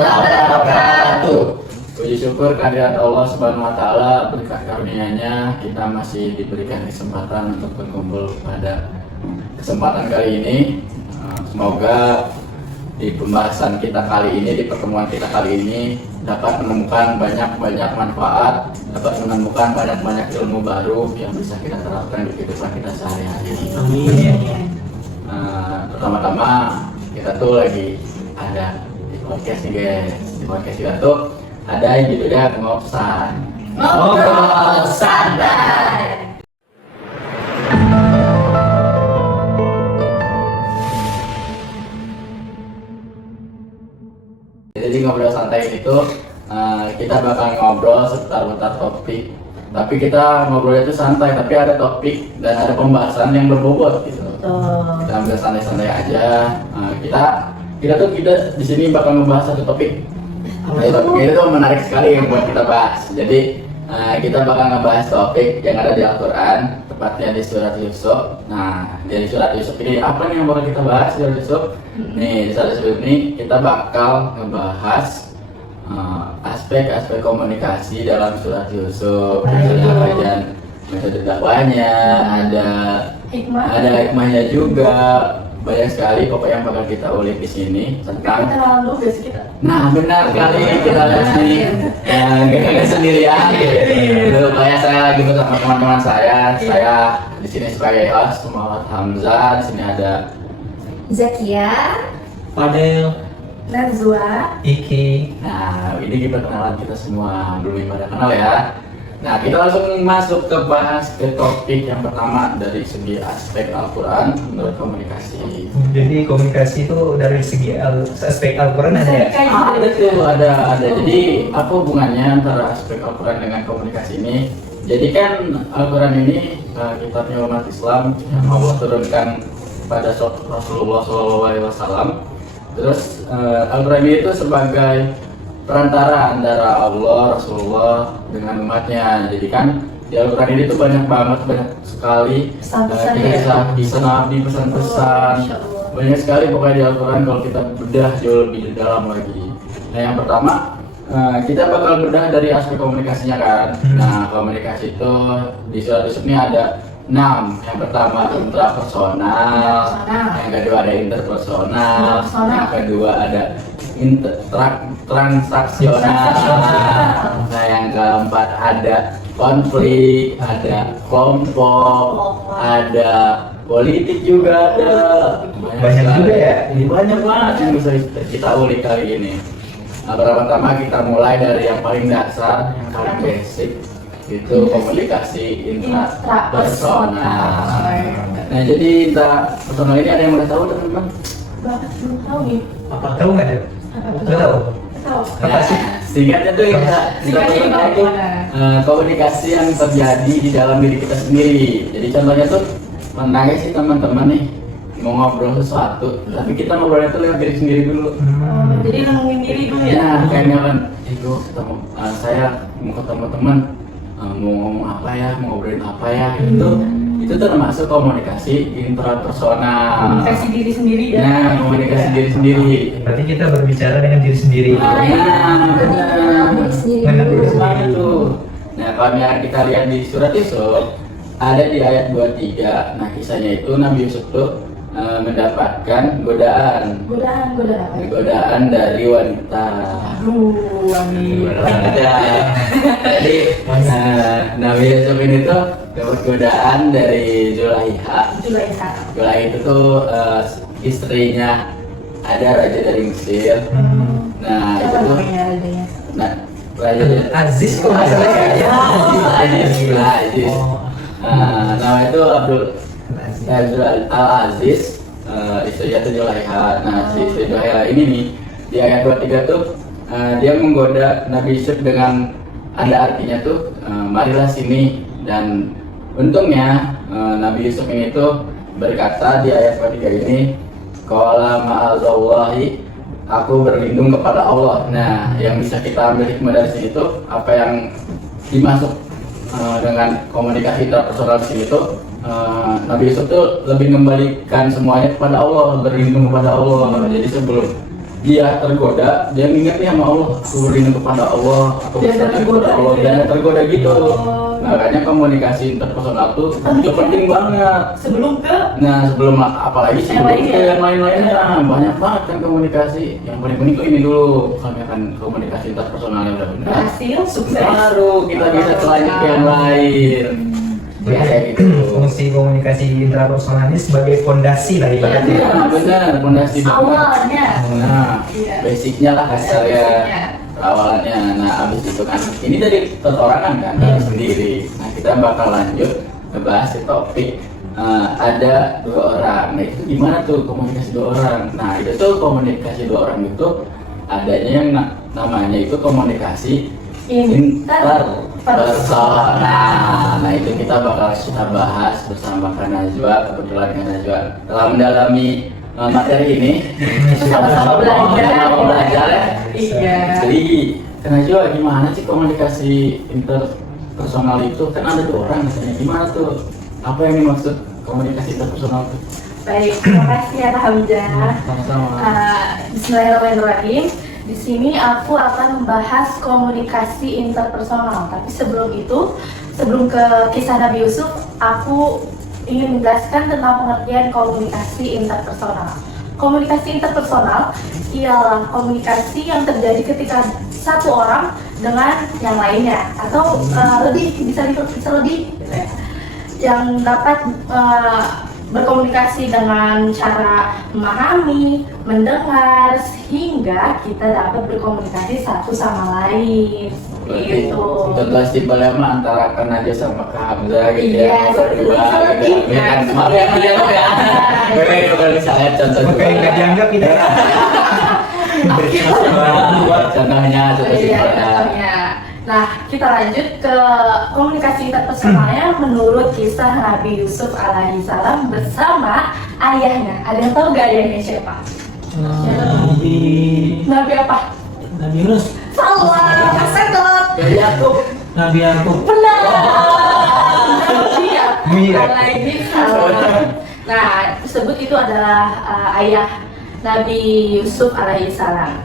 wabarakatuh. Puji syukur kehadirat Allah Subhanahu wa taala, berkat karunia-Nya kita masih diberikan kesempatan untuk berkumpul pada kesempatan kali ini. Semoga di pembahasan kita kali ini, di pertemuan kita kali ini dapat menemukan banyak manfaat, dapat menemukan banyak ilmu baru yang bisa kita terapkan di kehidupan kita sehari-hari. Pertama-tama kita tuh lagi ada di podcast nih guys. Di podcast kita tuh ada yang judulnya Ngopsan. Ngobrol santai. Jadi ngobrol santai itu kita bakal ngobrol seputar topik. Tapi kita ngobrolnya itu santai, tapi ada topik dan ada pembahasan yang berbobot gitu. Kita ambil santai-santai aja. Kita di sini bakal membahas satu topik. Topik itu tuh menarik sekali yang buat kita bahas. Jadi kita bakal ngebahas topik yang ada di Al-Quran, tepatnya di surat Yusuf. Nah, dari surat Yusuf ini apa nih yang bakal kita bahas di surat Yusuf? Nih, di surat Yusuf ini kita bakal ngebahas aspek-aspek komunikasi dalam surat Yusuf. Misalnya kajian metode dakwahnya, ada hikmahnya juga. Banyak sekali pokoknya yang bakal kita ulik di sini tentang. Nah, benar kali kita lihat sini. Gak sendirian. Gitu. Kayak saya lagi bersama teman-teman saya. Saya di sini sebagai host Muhammad Hamzah. Di sini ada Zakia, Fadel, Nazwa, Iki. Nah, ini perkenalan kita semua, belum pada kenal ya. Nah, kita langsung masuk ke topik yang pertama dari segi aspek Al-Quran menurut komunikasi. Jadi komunikasi itu dari segi aspek Al-Quran ada ya? Ada. Jadi apa hubungannya antara aspek Al-Quran dengan komunikasi ini? Jadi kan Al-Quran ini kitabnya umat Islam yang Allah turunkan pada Rasulullah SAW. Terus Al-Quran itu sebagai perantara antara Allah, Rasulullah dengan umatnya. Jadi kan di Al-Quran ini tuh banyak sekali kisah Nabi, pesan-pesan. Banyak sekali pokoknya di Al-Quran kalau kita bedah jauh lebih dalam lagi. Nah, yang pertama kita bakal bedah dari aspek komunikasinya kan. Nah, komunikasi itu di surat Yusuf ini ada 6. Yang pertama intrapersonal, yang kedua ada interpersonal, yang kedua ada transaksional, nah yang keempat ada konflik, ada kelompok, ada politik juga ada. Banyak juga ya? Ini banyak banget yang bisa kita ulik kali ini. Nah, pertama kita mulai dari yang paling dasar, yang paling basic, itu komunikasi intrapersonal. Nah, jadi intrapersonal ini ada yang udah tahu teman-teman? belum tahu nih. Apa tahu nggak ada? Nggak tahu. Apa sih? Singkatnya tuh intrapersonal itu komunikasi yang terjadi di dalam diri kita sendiri. Jadi contohnya tuh menangis sih teman-teman nih mau ngobrol sesuatu, tapi kita ngobrolnya tuh lewat diri sendiri dulu. Jadi nemuin diri dulu ya. Ya, kayaknya kan, saya mau ketemu teman, mau ngomong apa ya, mau ngobrolin apa ya, itu termasuk komunikasi intrapersonal. Komunikasi diri sendiri ya. Nah, komunikasi diri sendiri. Berarti kita berbicara dengan diri sendiri. Benar tuh. Nah, kalau yang kita lihat di surat Yusuf ada di ayat 23. Nah, kisahnya itu Nabi Yusuf tuh mendapatkan godaan dari wanita. Jadi Nabi Yusuf ini tuh dapat godaan dari Zulaiha. Zulaiha itu tuh istrinya ada raja dari Mesir. Nah, itu tuh raja Aziz kok nggak salah ya? Aziz. Nama itu Abdul Al-Aziz, istrinya itu Zulaiha. Nah, si istri Zulaiha ini nih di ayat 23 tuh dia menggoda Nabi Yusuf dengan ada artinya tuh marilah sini. Dan untungnya Nabi Yusuf ini tuh berkata di ayat 23 ini, qala ma'azallahi, aku berlindung kepada Allah. Nah, yang bisa kita ambil hikmah dari sini tuh apa yang dimasuk dengan komunikasi interpersonal di sini tuh Nabi Yusuf tuh lebih mengembalikan semuanya kepada Allah, berlindung kepada Allah. Jadi sebelum dia tergoda, dia ingatnya sama Allah, aku rindu kepada Allah, aku Dia berserah tergoda kepada Allah, gitu dan ya? tergoda gitu. Oh. Makanya komunikasi interpersonal tuh itu penting banget. Sebelum ke Nah sebelum apalagi sih Yang lainnya. ke yang lain-lainnya banyak banget kan komunikasi. Yang paling penting tuh ini dulu, kami akan komunikasi interpersonal yang udah benar. berhasil, sukses. Baru kita bisa selanjut ke yang lain. Ya kayak gitu. Fungsi komunikasi intrapersonal ini sebagai fondasi lah ibaratnya. Iya benar, fondasi banget. Awalnya. Nah, Iya. basicnya lah kasar ya Basicnya. awalannya. Nah, abis itu kan ini dari perorangan kan dari sendiri. Nah, kita bakal lanjut ngebahas di topik ada 2 orang. Nah, itu gimana tuh komunikasi 2 orang? Nah, itu tuh komunikasi 2 orang itu adanya yang namanya itu komunikasi interpersonal. Nah, itu kita bakal bahas bersama Kak Najwa. Kebetulan Kak Najwa telah mendalami materi ini. Sama-sama belajar ya. Iya. Jadi Kak Najwa gimana sih komunikasi interpersonal itu? Kan ada 2 orang katanya. Gimana tuh? Apa yang dimaksud komunikasi interpersonal itu? Baik, terima kasih ya Kak Hamzah. Sama-sama. Bismillahirrahmanirrahim. Di sini aku akan membahas komunikasi interpersonal. Tapi sebelum itu, sebelum ke kisah Nabi Yusuf, aku ingin menjelaskan tentang pengertian komunikasi interpersonal. Komunikasi interpersonal ialah komunikasi yang terjadi ketika satu orang dengan yang lainnya, atau lebih bisa lebih, gitu ya, yang dapat berkomunikasi dengan cara memahami, mendengar, sehingga kita dapat berkomunikasi satu sama lain. Berarti Gitu. contoh simpelnya mah antara Kak Najwa sama Kak Hamzah gitu Iya, ya. seperti Berdua itu. gitu. Ya kan, maaf ya Kak Najwa ya. Oke, itu kan misalnya contoh Oke, nggak dianggap ini. Contohnya, contoh Iya, simpelnya. contohnya. Nah, kita lanjut ke komunikasi interpersonalnya menurut kisah Nabi Yusuf alaihissalam bersama ayahnya. Ada yang tahu gak ayahnya siapa? Nabi Nabi apa? Nabi Yunus, Salah, Setot. Jadi aku Nabi Yakub. Benar. Nabi Iya. alaihissalam. Nah, tersebut itu adalah ayah Nabi Yusuf alaihissalam.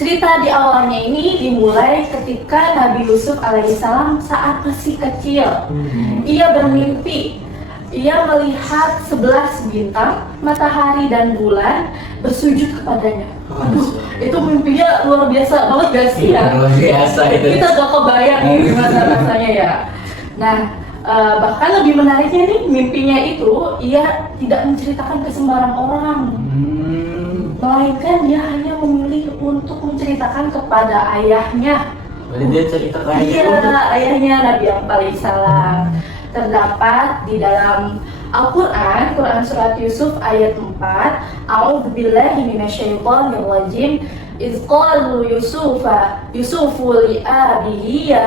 Cerita di awalnya ini dimulai ketika Nabi Yusuf alaihissalam saat masih kecil. Ia bermimpi, ia melihat 11 bintang, matahari dan bulan bersujud kepadanya. Aduh, itu mimpinya luar biasa banget gak sih ya? luar biasa itu. Kita gak kebayang nih gimana rasanya ya. Nah, bahkan lebih menariknya nih, mimpinya itu ia tidak menceritakan ke sembarang orang, melainkan dia hanya memilih untuk menceritakan kepada ayahnya. Berarti dia cerita kayak Iya, gitu. ayahnya Nabi Yakub alaihissalam. Terdapat di dalam Al-Quran, Quran Surat Yusuf ayat 4, A'udzubillahi minasyaitonirrajim, إذ قالوا يوسف لأبيه يا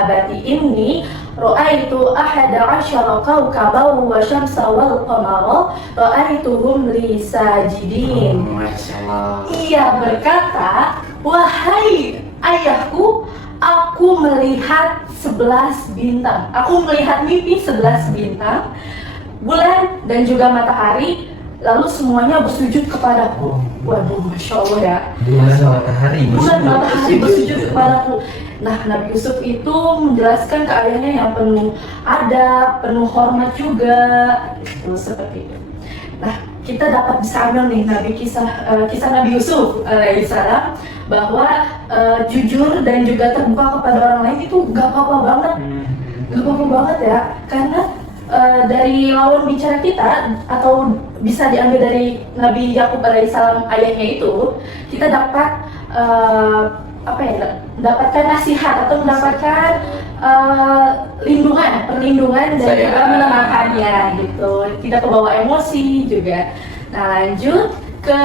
أبت إني رأيت 11 كوكبا والشمس والقمر رأيتهم لي ساجدين. Masya Allah. Ia berkata, wahai ayahku, aku melihat 11 bintang. Aku melihat mimpi 11 bintang, bulan dan juga matahari, lalu semuanya bersujud kepadaku. Waduh, Masya Allah ya. Bulan matahari. Bulan matahari bersujud kepadaku. Nah, Nabi Yusuf itu menjelaskan ke ayahnya yang penuh adab, penuh hormat juga, gitu, seperti itu. Nah, kita dapat bisa ambil nih kisah Nabi Yusuf alaihissalam, bahwa jujur dan juga terbuka kepada orang lain itu gak apa-apa banget, gak apa-apa banget ya, karena dari lawan bicara kita, atau bisa diambil dari Nabi Yakub alaihissalam ayahnya itu, kita dapat mendapatkan nasihat atau mendapatkan perlindungan dan juga menenangkannya gitu, tidak kebawa emosi juga. Nah, lanjut ke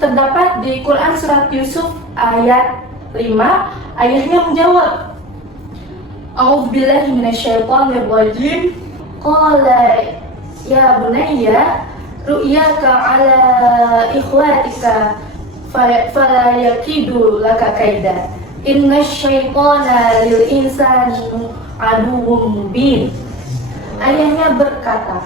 terdapat di Quran Surat Yusuf ayat 5, ayahnya menjawab, A'udzubillahi minasyaitonirrajim, qala ya bunayya ru'yaka ala ikhwatika fala yakidu laka kaida inna syaitana lil insani aduwwum mubin. Ayahnya berkata,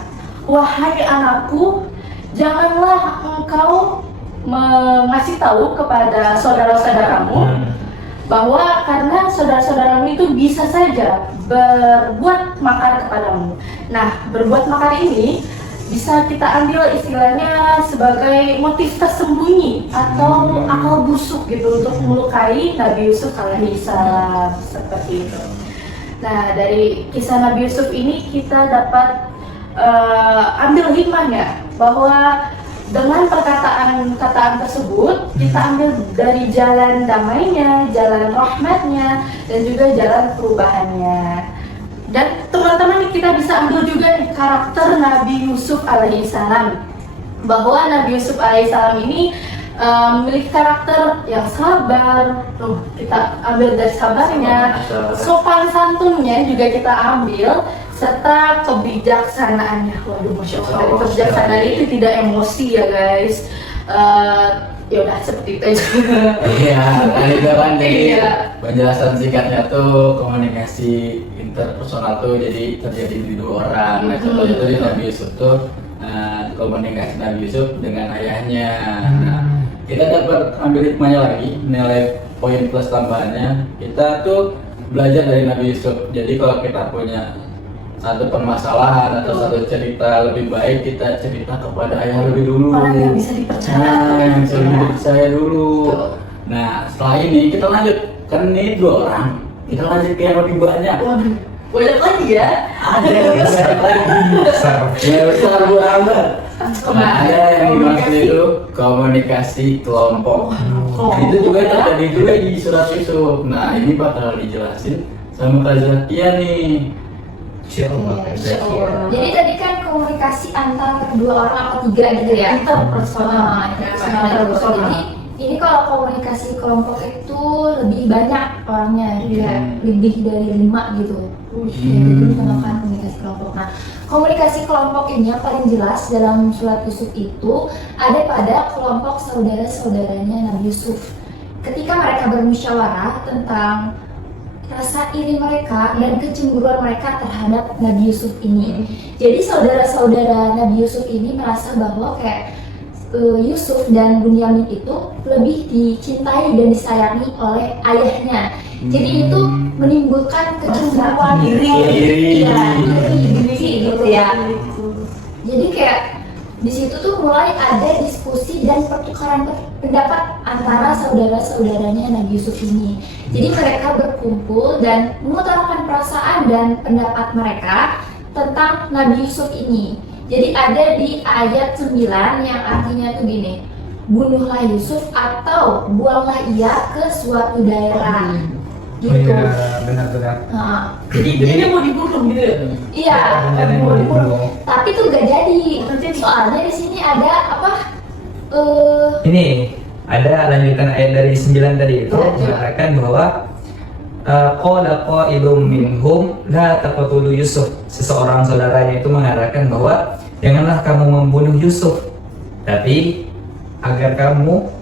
wahai anakku, janganlah engkau mengasih tahu kepada saudara-saudaramu bahwa karena saudara-saudaramu itu bisa saja berbuat makar kepadamu. Nah, berbuat makar ini bisa kita ambil istilahnya sebagai motif tersembunyi atau akal busuk gitu untuk melukai Nabi Yusuf alaihissalam, seperti itu. Nah, dari kisah Nabi Yusuf ini kita dapat ambil hikmahnya bahwa dengan perkataan tersebut kita ambil dari jalan damainya, jalan rahmatnya, dan juga jalan perubahannya. Dan teman-teman kita bisa ambil juga nih karakter Nabi Yusuf alaihissalam, bahwa Nabi Yusuf alaihissalam ini memiliki karakter yang sabar. Kita ambil dari sabarnya, sopan santunnya juga kita ambil, serta kebijaksanaannya. Waduh, masya Allah, kebijaksanaan itu tidak emosi ya guys. Ya udah seperti itu aja. Iya, tadi itu kan jadi Iya. penjelasan singkatnya tuh komunikasi interpersonal tuh jadi terjadi di dua orang. Nah, contohnya tuh di Nabi Yusuf tuh komunikasi Nabi Yusuf dengan ayahnya. Nah, kita dapat ambil hikmahnya lagi, nilai poin plus tambahannya. Kita tuh belajar dari Nabi Yusuf. Jadi kalau kita punya satu permasalahan atau satu cerita lebih baik, kita cerita kepada ayah lebih dulu. Orang yang bisa dipercaya. Nah, yang bisa lebih dipercaya dulu. Nah, setelah ini kita lanjut. Kan ini dua orang. Kita lanjut ke yang lebih banyak. Waduh, banyak lagi ya. Ada yang besar lagi. besar. Yang besar Bu Amber. Nah, ada yang dimaksud itu komunikasi kelompok. Itu juga terjadi juga di surat Yusuf. Nah, ini bakal dijelasin sama Kak Zakia nih. Jadi tadi kan komunikasi antara kedua orang atau tiga gitu ya. Interpersonal. Jadi ini kalau komunikasi kelompok itu lebih banyak orangnya, lebih dari 5 gitu. Jadi menggunakan komunikasi kelompok. Nah, komunikasi kelompok ini yang paling jelas dalam surat Yusuf itu ada pada kelompok saudara-saudaranya Nabi Yusuf. Ketika mereka bermusyawarah tentang rasa iri mereka dan kecemburuan mereka terhadap Nabi Yusuf ini. Jadi saudara-saudara Nabi Yusuf ini merasa bahwa kayak Yusuf dan Bunyamin itu lebih dicintai dan disayangi oleh ayahnya. Jadi itu menimbulkan kecemburuan Iri. iri gitu ya. Jadi kayak di situ tuh mulai ada diskusi dan pertukaran pendapat antara saudara-saudaranya Nabi Yusuf ini. Jadi mereka berkumpul dan mengutarakan perasaan dan pendapat mereka tentang Nabi Yusuf ini. Jadi ada di ayat 9 yang artinya tuh gini, bunuhlah Yusuf atau buanglah ia ke suatu daerah. Oh Gitu. iya, benar-benar. Nah, Jadi mau dibunuh gitu ya? iya, Jadi mau dibunuh. tapi tuh gak jadi. Soalnya di sini ada apa? Ini ada lanjutan ayat dari 9 tadi itu mengatakan bahwa qala qailum minhum la taqtulu Yusuf. Seseorang saudaranya itu mengatakan bahwa janganlah kamu membunuh Yusuf, tapi agar kamu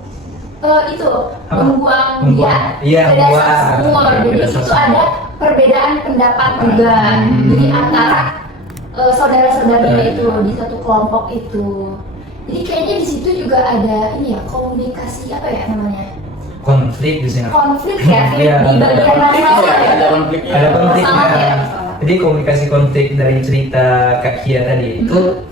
Itu Apa? membuang dia Iya, ke dasar membuang. sumur. Ke Jadi dasar itu sumur. ada perbedaan pendapat juga. Jadi antara saudara-saudaranya itu di satu kelompok itu. Jadi kayaknya di situ juga ada ini ya, komunikasi apa ya namanya? konflik di sini. Konflik ya Iya. di bagian masalah ya. Ada konfliknya. Ada konflik. Masalah ya. Jadi komunikasi konflik dari cerita Kak Kia tadi itu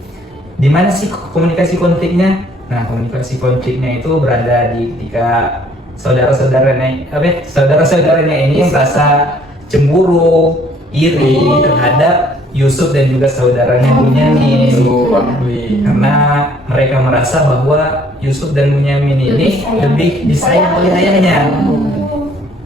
di mana sih komunikasi konfliknya? Nah, komunikasi konfliknya itu berada di ketika saudara-saudaranya ini merasa cemburu, iri terhadap Yusuf dan juga saudaranya Bunyamin. Karena mereka merasa bahwa Yusuf dan Bunyamin ini lebih disayang oleh ayahnya.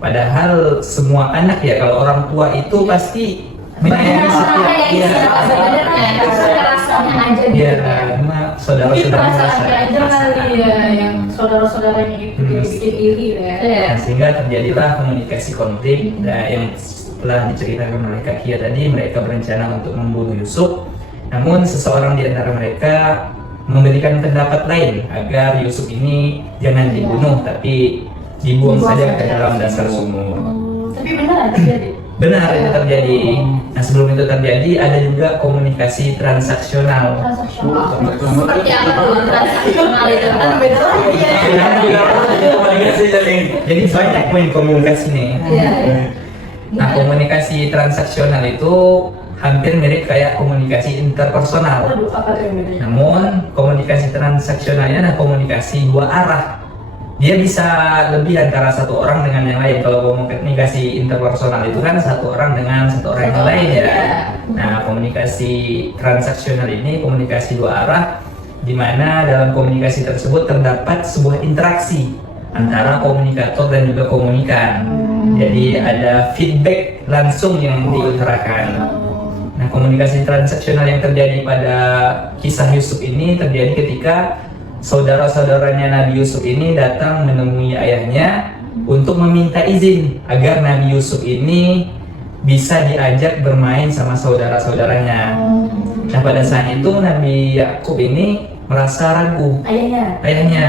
Padahal semua anak ya, kalau orang tua itu pasti menyayangi setiap Iya, sebenarnya rasanya aja gitu Iya, ya. karena Mungkin saudara-saudara perasaan aja kali ya yang saudara-saudaranya itu bikin iri ya. Nah, sehingga terjadilah komunikasi konflik yang setelah diceritakan oleh Kak Kia tadi, mereka berencana untuk membunuh Yusuf. Namun seseorang di antara mereka memberikan pendapat lain agar Yusuf ini jangan dibunuh tapi dibuang saja ke dalam dasar sumur. Tapi benar terjadi. Benar, itu terjadi. Nah, sebelum itu terjadi ada juga komunikasi transaksional. Transaksional. Seperti apa tuh transaksional itu? Kan beda lagi ya. Jadi banyak poin komunikasi nih. Iya. Nah, komunikasi transaksional itu hampir mirip kayak komunikasi interpersonal. Aduh, apa tuh yang bedanya? Namun komunikasi transaksionalnya adalah komunikasi dua arah. Dia bisa lebih antara satu orang dengan yang lain. Kalau komunikasi interpersonal itu kan satu orang dengan satu orang yang lain ya. Nah, komunikasi transaksional ini komunikasi dua arah, di mana dalam komunikasi tersebut terdapat sebuah interaksi antara komunikator dan juga komunikan. Jadi ada feedback langsung yang diutarakan. Nah, komunikasi transaksional yang terjadi pada kisah Yusuf ini terjadi ketika saudara-saudaranya Nabi Yusuf ini datang menemui ayahnya untuk meminta izin agar Nabi Yusuf ini bisa diajak bermain sama saudara-saudaranya. Nah, pada saat itu Nabi Yakub ini merasa ragu. Ayahnya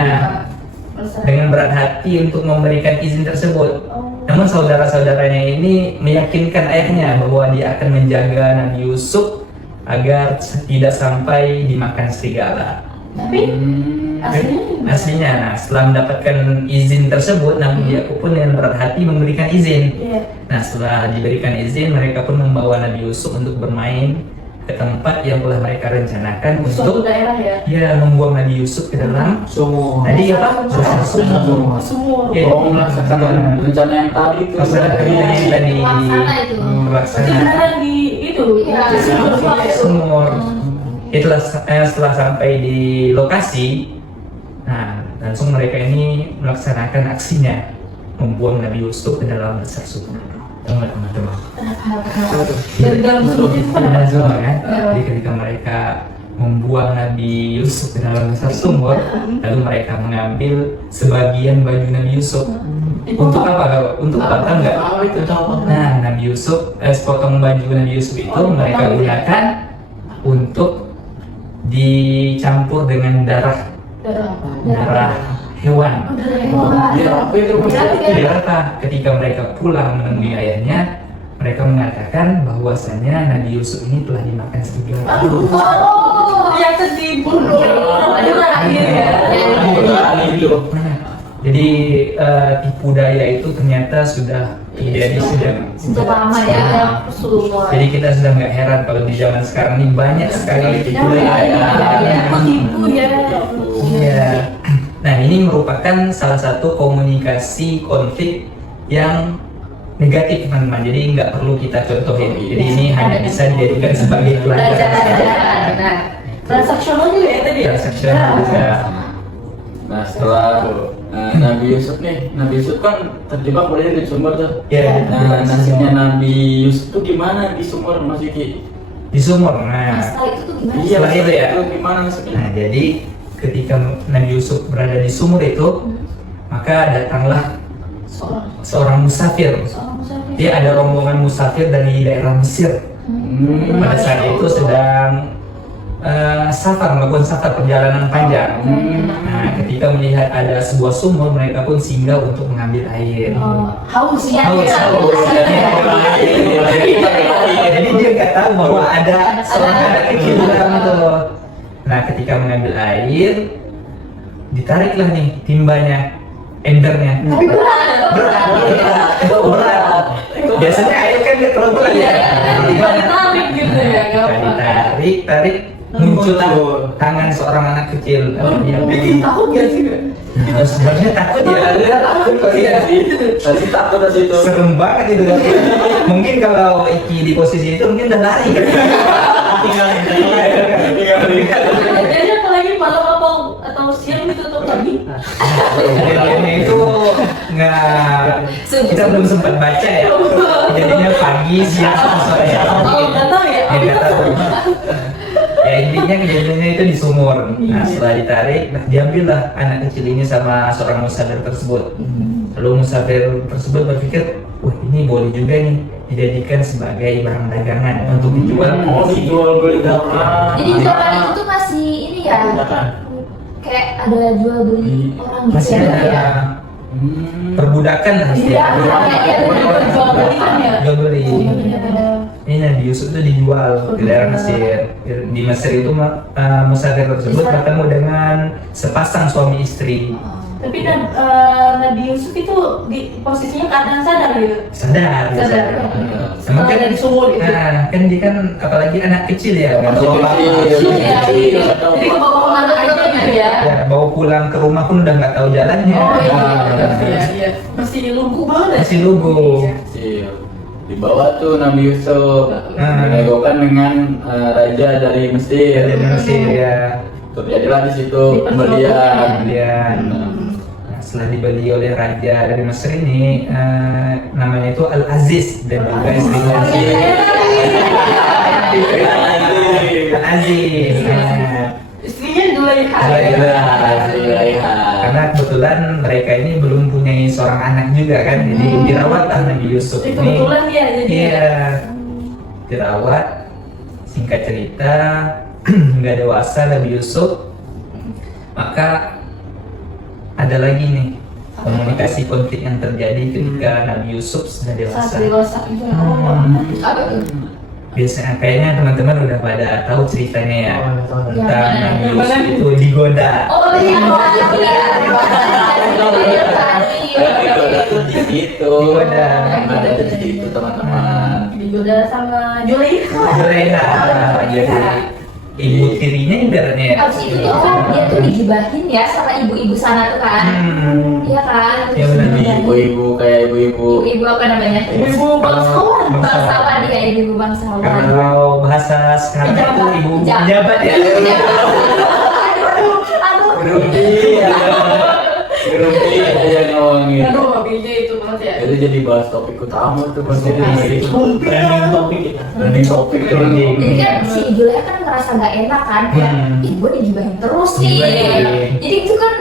dengan berat hati untuk memberikan izin tersebut. Namun saudara-saudaranya ini meyakinkan ayahnya bahwa dia akan menjaga Nabi Yusuf agar tidak sampai dimakan serigala. Tapi Aslinya, nah setelah mendapatkan izin tersebut, Nabi Yakub pun dengan berat hati memberikan izin. Nah, setelah diberikan izin, mereka pun membawa Nabi Yusuf untuk bermain ke tempat yang telah mereka rencanakan suatu untuk daerah ya. membuang Nabi Yusuf ke dalam Semua. tadi apa? Semua. Semua. Ya. Oh, melaksanakan rencana yang tadi itu. Melaksanakan yang tadi Pelaksana itu. Itu melaksanakan beneran di itu. Iya. sumur. Itulah setelah sampai di lokasi, nah langsung mereka ini melaksanakan aksinya, membuang Nabi Yusuf ke dalam besar sumur. Teman-teman. Dari dalam sumur itu kan ada. Kan? Jadi ketika mereka membuang Nabi Yusuf ke dalam besar sumur, lalu mereka mengambil sebagian baju Nabi Yusuf. Untuk apa? Untuk apa? Tahu nggak? itu tahu. Nah, Nabi Yusuf, sepotong baju Nabi Yusuf itu mereka gunakan untuk dicampur dengan darah hewan. Ya, apa itu? Jadi apa? Ketika mereka pulang menemui ayahnya, mereka mengatakan bahwasanya Nabi Yusuf ini telah dimakan serigala. Oh, yang dibunuh. Ada terakhir ya. Jadi tipu daya itu ternyata sudah terjadi Sudah lama ya. Jadi kita sudah nggak heran kalau di zaman sekarang ini banyak sekali tipu daya. Tipu ya. Iya. Nah, ini merupakan salah satu komunikasi konflik yang negatif, teman-teman. Jadi nggak perlu kita contohin. Jadi ini hanya bisa dijadikan sebagai pelajaran. Nah, transaksional juga ya tadi. Transaksional juga. Nah, setelah Nabi Yusuf kan terjebak oleh di sumur tuh. Ya, Nah, nasibnya Nabi Yusuf tuh gimana di sumur, Mas Yuki? di sumur. Nah, Setelah itu tuh gimana? Iya, itu ya. Itu gimana nasibnya? Nah, jadi ketika Nabi Yusuf berada di sumur itu, maka datanglah seorang musafir. Dia ada rombongan musafir dari daerah Mesir. Pada saat itu sedang melakukan safar perjalanan panjang. Nah, ketika melihat ada sebuah sumur, mereka pun singgah untuk mengambil air. Haus ya. Haus. Jadi dia nggak tahu bahwa ada seorang anak kecil di dalam itu. Nah, ketika mengambil air, ditariklah nih timbanya, embernya. Berat. Biasanya air kan dia terlalu berat ya. Ditarik gitu ya. Tarik, muncullah tangan seorang anak kecil. Dia Bikin takut gak sih? sebenarnya takut ya. Tadi takut dari situ. Serem banget itu. Mungkin kalau Iki di posisi itu mungkin udah lari. Jadi apalagi malam atau siang gitu atau pagi? Kejadiannya itu nggak, kita belum sempat baca ya. Jadinya pagi, siang, sore. Oh, nggak tahu ya. Ya, nggak tahu. Ya, intinya kejadiannya itu di sumur. Nah, setelah ditarik, diambillah anak kecil ini sama seorang musafir tersebut. Lalu musafir tersebut berpikir, wah ini boleh juga nih dijadikan sebagai barang dagangan untuk dijual. Oh, dijual beli orang. Jadi jualan itu tuh masih ini ya, kayak ada jual beli orang gitu Masih ya. ada. perbudakan lah Iya, istilahnya. jual belikan ya. Jual beli. Iya, benar. Ini Nabi Yusuf itu dijual ke daerah Mesir. Di Mesir itu musafir tersebut bertemu dengan sepasang suami istri. Tapi Nabi Yusuf itu di posisinya keadaan sadar gitu. Sadar. Sadar. Emang Setelah dari sumur itu. Nah, kan dia kan apalagi anak kecil ya, kan? Masih kecil. Iya, iya. Jadi ke bawah kemana aja gitu ya. Ya, bawa pulang ke rumah pun udah nggak tahu jalannya. Oh iya, Nah, iya, iya. Masih lugu banget. Masih lugu. Kecil. Dibawa tuh Nabi Yusuf Hmm. dinegokan dengan raja dari Mesir. Dari Mesir ya. Terjadilah di situ pembelian. Kemudian nah, setelah dibeli oleh raja dari Mesir ini namanya itu Al Aziz dan juga istrinya Al Aziz. Istrinya Zulaikha. Zulaikha. Karena kebetulan mereka ini belum punya seorang anak juga kan, jadi dirawat lah Nabi Yusuf Itu ini. kebetulan ya jadi. Iya, dirawat. Singkat cerita, nggak dewasa Nabi Yusuf, maka ada lagi nih komunikasi konflik yang terjadi ketika Nabi Yusuf sudah Saat dewasa. dewasa itu. Apa tuh? Biasanya kayaknya teman-teman udah pada tahu ceritanya ya Oh, tentang Yang Nabi mana? Yusuf itu digoda. Oh iya, Itu di situ. Digoda. Ada di situ teman-teman. Digoda sama Zulaikha. Juleha, jadi ibu tirinya ibaratnya ya. Abis itu tuh kan dia tuh digibahin ya sama ibu-ibu sana tuh kan. Iya kan? Iya, benar. Ibu-ibu kayak ibu-ibu. Ibu apa namanya? Ibu bangsawan. Bangsawan dia, ibu bangsawan. Kalau bahasa sekarang itu ibu pejabat ya. Aduh. Iya. Gerumpi aja ngomongin. Aduh, mobilnya itu banget ya. Itu jadi bahas topik utama tuh pasti di trending topik kita. trending topik tuh. Jadi kan si Julia kan ngerasa nggak enak kan, kayak ih gue digibahin terus nih. Digibahin. Jadi itu kan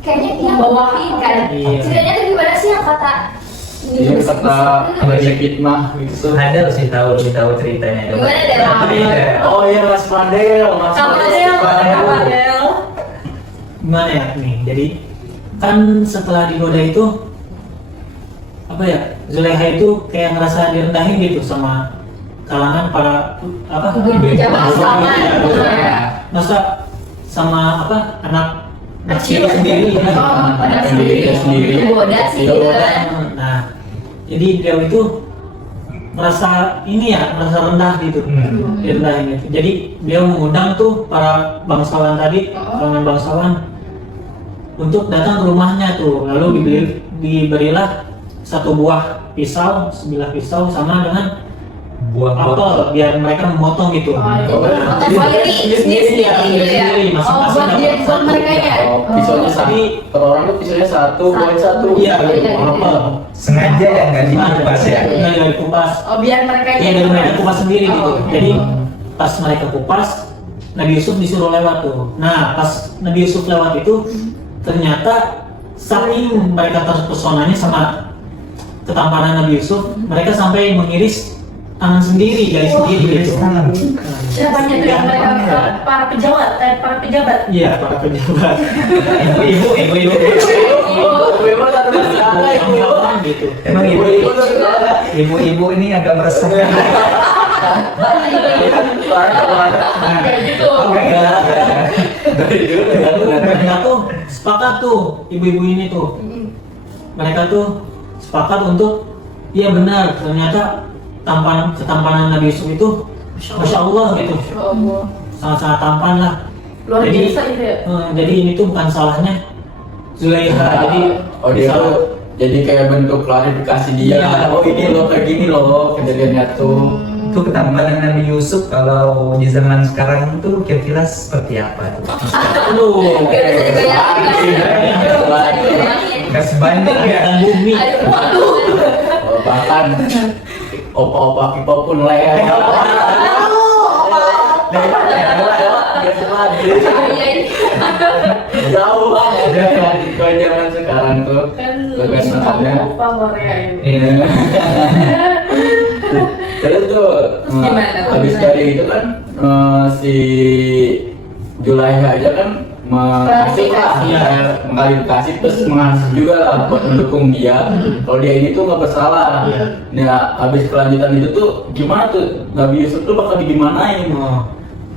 kayaknya dia bawain kan. Iya. Ceritanya tuh gimana sih yang kata Iya kata banyak fitnah gitu. Ada sih lebih tahu ceritanya. Coba. Gimana deh, Bang? Iya. Oh iya Mas Fadel, Mas Sama Fadel. Del. Gimana ya nih? Jadi kan setelah digoda itu apa ya? Zulaikha itu kayak ngerasa direndahin gitu sama kalangan para apa? Ibu-ibu bangsawan. Masa sama apa? Anak Kecil sendiri. Oh, pada Sendiri, sendiri. Digoda sih gitu kan. Nah, jadi dia itu merasa ini ya, merasa rendah gitu. Direndahin gitu. Jadi dia mengundang tuh para bangsawan tadi, kalangan bangsawan untuk datang ke rumahnya tuh. Lalu diberilah satu buah pisau, sebilah pisau sama dengan Buang apel biar mereka memotong gitu. Potong sendiri, sendiri gitu ya. Oh, buat dia buat mereka ya. Oh, pisaunya satu. Per orang tuh pisaunya satu, buat satu. Iya, apel. sengaja ya nggak dikupas ya. Iya, dari kupas. Oh, biar mereka Iya, dari mereka kupas sendiri gitu. Jadi pas mereka kupas, Nabi Yusuf disuruh lewat tuh. Nah, pas Nabi Yusuf lewat itu, ternyata saking mereka terpesonanya sama ketampanan Nabi Yusuf, mereka sampai mengiris tangan sendiri, jari sendiri gitu. Siapanya tuh yang mereka para pejabat. Iya, para pejabat. Ibu. Memang satu masalah ibu. Gitu. Emang Ibu tuh salah. ibu ini agak meresahkan. Kayak gitu. Mereka tuh sepakat tuh, ibu-ibu ini tuh. Mereka tuh sepakat untuk, iya benar, ternyata ketampanan Nabi Yusuf itu Masya Allah gitu, sangat-sangat tampan lah. Luar biasa itu ya. Jadi ini tuh bukan salahnya Zulaikha. Jadi Oh dia tuh jadi kayak bentuk klarifikasi dia. Iya. Oh ini loh kayak gini loh kejadiannya tuh. Itu ketampanan Nabi Yusuf kalau di zaman sekarang itu kira-kira seperti apa tuh? aduh, Nggak sebanding ya. kelihatan bumi. Oh, bahkan opa-opa kita pun lewat. Jauh banget kan kalau zaman sekarang tuh. Kan Lebih senangnya. lupa Korea ini. Iya. Terus tuh gimana? habis dari itu kan si Zulaikha aja kan mengasih lah, mengklarifikasi terus mengasih juga lah buat mendukung dia. Kalau dia ini tuh nggak bersalah. Nah, habis kelanjutan itu tuh gimana tuh Nabi Yusuf tuh bakal digimanain?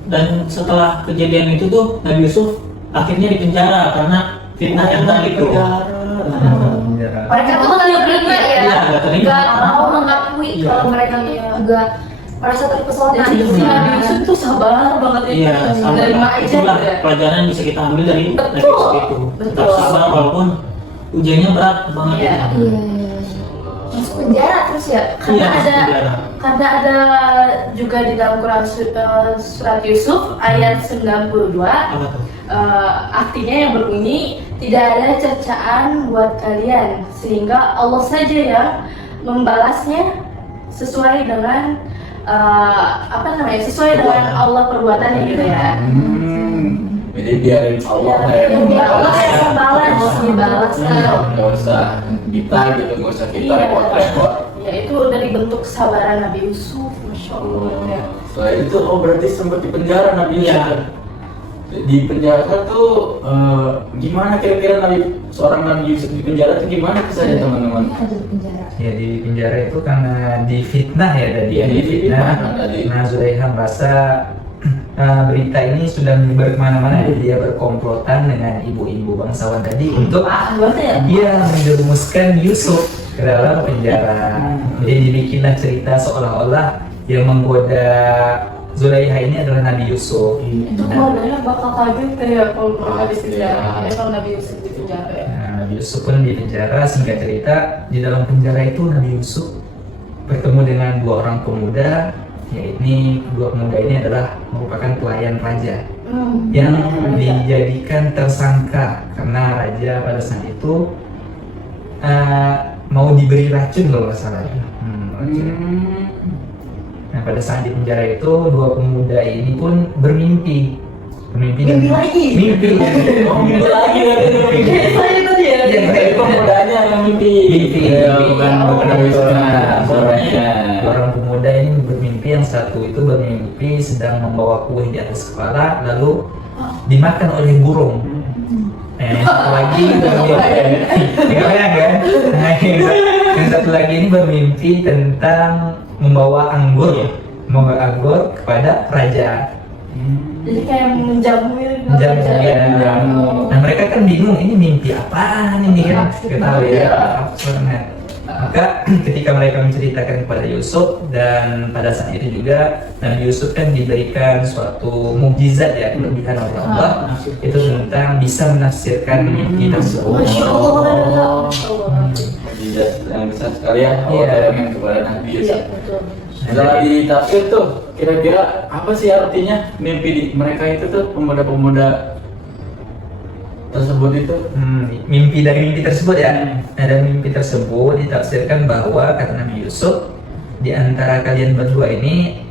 Dan setelah kejadian itu tuh Nabi Yusuf akhirnya dipenjara karena fitnah yang tadi tuh. Mereka tuh nggak terima ya, Iya, nggak terima. nggak mau mengakui kalau mereka tuh juga merasa terpesona. Jadi si Nabi Yusuf tuh sabar banget ya. Iya, sabar. Terima aja Itulah gitu ya. pelajaran yang bisa kita ambil dari Nabi Betul. Yusuf itu. Tetap Betul. sabar walaupun ujiannya berat banget. Iya. Iya. Masuk penjara terus ya. Karena Iya, ada penjara. karena ada juga di dalam Quran surat Yusuf ayat 92 Apa tuh? artinya yang berbunyi tidak ada cercaan buat kalian sehingga Allah saja yang membalasnya sesuai dengan sesuai dengan Allah perbuatannya gitu ya. Jadi biarin Allah Biar Allah yang membalas, dibalas. nggak usah kita gitu, nggak usah kita Iya. repot-repot. Ya itu dari bentuk kesabaran Nabi Yusuf, masya Allah. Ya. Selain itu, berarti sempat di penjara Nabi Yusuf. Iya. Di penjara tuh gimana kira-kira seorang Nabi Yusuf di penjara tuh gimana kisahnya teman-teman? Ini ada di penjara. Ya di penjara itu karena difitnah ya tadi. Iya, difitnah tadi. Nah Zulaikha merasa berita ini sudah menyebar kemana-mana. Jadi dia berkomplotan dengan ibu-ibu bangsawan tadi untuk Gimana ya? dia menjerumuskan Yusuf ke dalam penjara. Jadi dibikinlah cerita seolah-olah yang menggoda Zulaikha ini adalah Nabi Yusuf. Itu keluarganya bakal kaget kayak kalau habis penjara, kalau Nabi Yusuf di penjara ya. Nah, Nabi Yusuf pun di penjara. Singkat cerita, di dalam penjara itu Nabi Yusuf bertemu dengan dua orang pemuda. Yaitu dua pemuda ini adalah merupakan pelayan raja yang dijadikan tersangka karena raja pada saat itu mau diberi racun kalau nggak salah. Racun. Nah pada saat di penjara itu dua pemuda ini pun bermimpi. Mimpi lagi? Mimpi. Mimpi lagi. Kayak saya tadi ya. Iya, Kayak pemudanya yang mimpi. Mimpi. Ya, bukan Nabi Yusuf. Suaranya. Orang pemuda ini bermimpi, yang satu itu bermimpi sedang membawa kue di atas kepala lalu dimakan oleh burung. Yang satu lagi bermimpi, kan? Nah, yang satu lagi ini bermimpi tentang membawa anggur kepada raja. Jadi kayak menjamu Menjamu, ya. Nah mereka kan bingung, ini mimpi apaan ini kan? Ketahui ya. Maka ketika mereka menceritakan kepada Yusuf, dan pada saat itu juga Nabi Yusuf kan diberikan suatu mukjizat ya, kelebihan oleh Allah, itu tentang bisa menafsirkan mimpi tersebut. Masya Allah. Yang besar sekali ya, Iya. yang kepada Nabi Iya Yusuf. betul. Setelah ditafsir tuh, kira-kira apa sih artinya mimpi mereka itu tuh, pemuda-pemuda tersebut itu? Mimpi dari mimpi tersebut ya. Nah, dari mimpi tersebut ditafsirkan bahwa kata Nabi Yusuf, di antara kalian berdua ini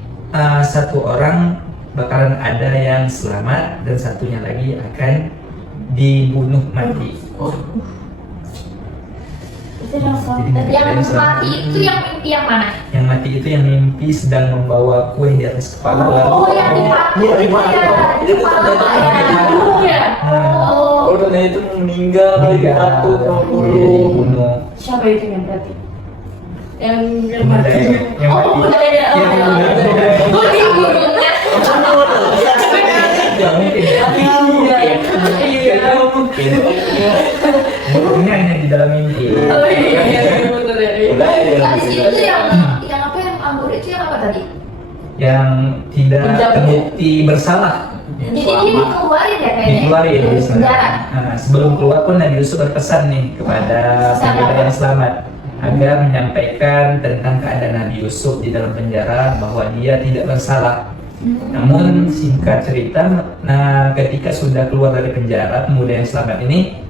satu orang bakalan ada yang selamat dan satunya lagi akan dibunuh mati. Itu yang Jadi Dan yang ada selamat. mati itu yang mimpi yang mana? Yang mati itu yang mimpi sedang membawa kue di atas kepala. Oh, yang dipakai Iya, itu ya, di kepala ya. Oh, Oh, dan itu meninggal di batu dibunuh. siapa itu yang berarti? Yang Pemuda yang Oh, mati. pemuda ya. Iya, pemuda. gue bingung ya. Jangan mungkin. Burungnya hanya di dalam mimpi. Oh iya, betul ya. Udah ya. Tadi itu yang apa yang anggur itu yang apa tadi? Yang tidak Menjamu. terbukti bersalah. Jadi dia dikeluarin ya kayaknya. Dikeluarin Dari di sana. penjara. Nah, sebelum keluar pun Nabi Yusuf berpesan nih kepada pemuda yang selamat agar menyampaikan tentang keadaan Nabi Yusuf di dalam penjara bahwa dia tidak bersalah. Namun singkat cerita, nah ketika sudah keluar dari penjara, pemuda yang selamat ini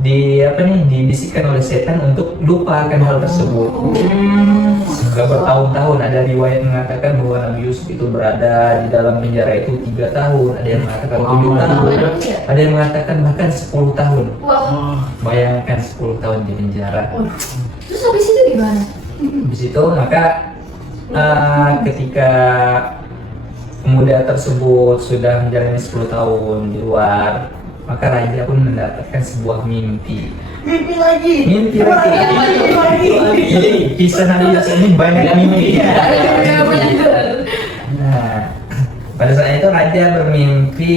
dibisikkan oleh setan untuk lupa akan hal tersebut. Sudah bertahun-tahun, ada riwayat mengatakan bahwa Nabi Yusuf itu berada di dalam penjara itu 3 tahun, ada yang mengatakan 7 tahun, ada yang mengatakan bahkan 10 tahun. Wah, Bayangkan 10 tahun di penjara. terus habis itu gimana? Di situ maka ketika pemuda tersebut sudah menjalani 10 tahun di luar, maka raja pun mendapatkan sebuah mimpi. Mimpi lagi. Mimpi lagi. Jadi kisah Nabi Yusuf ini banyak mimpi. Nah, pada saat itu raja bermimpi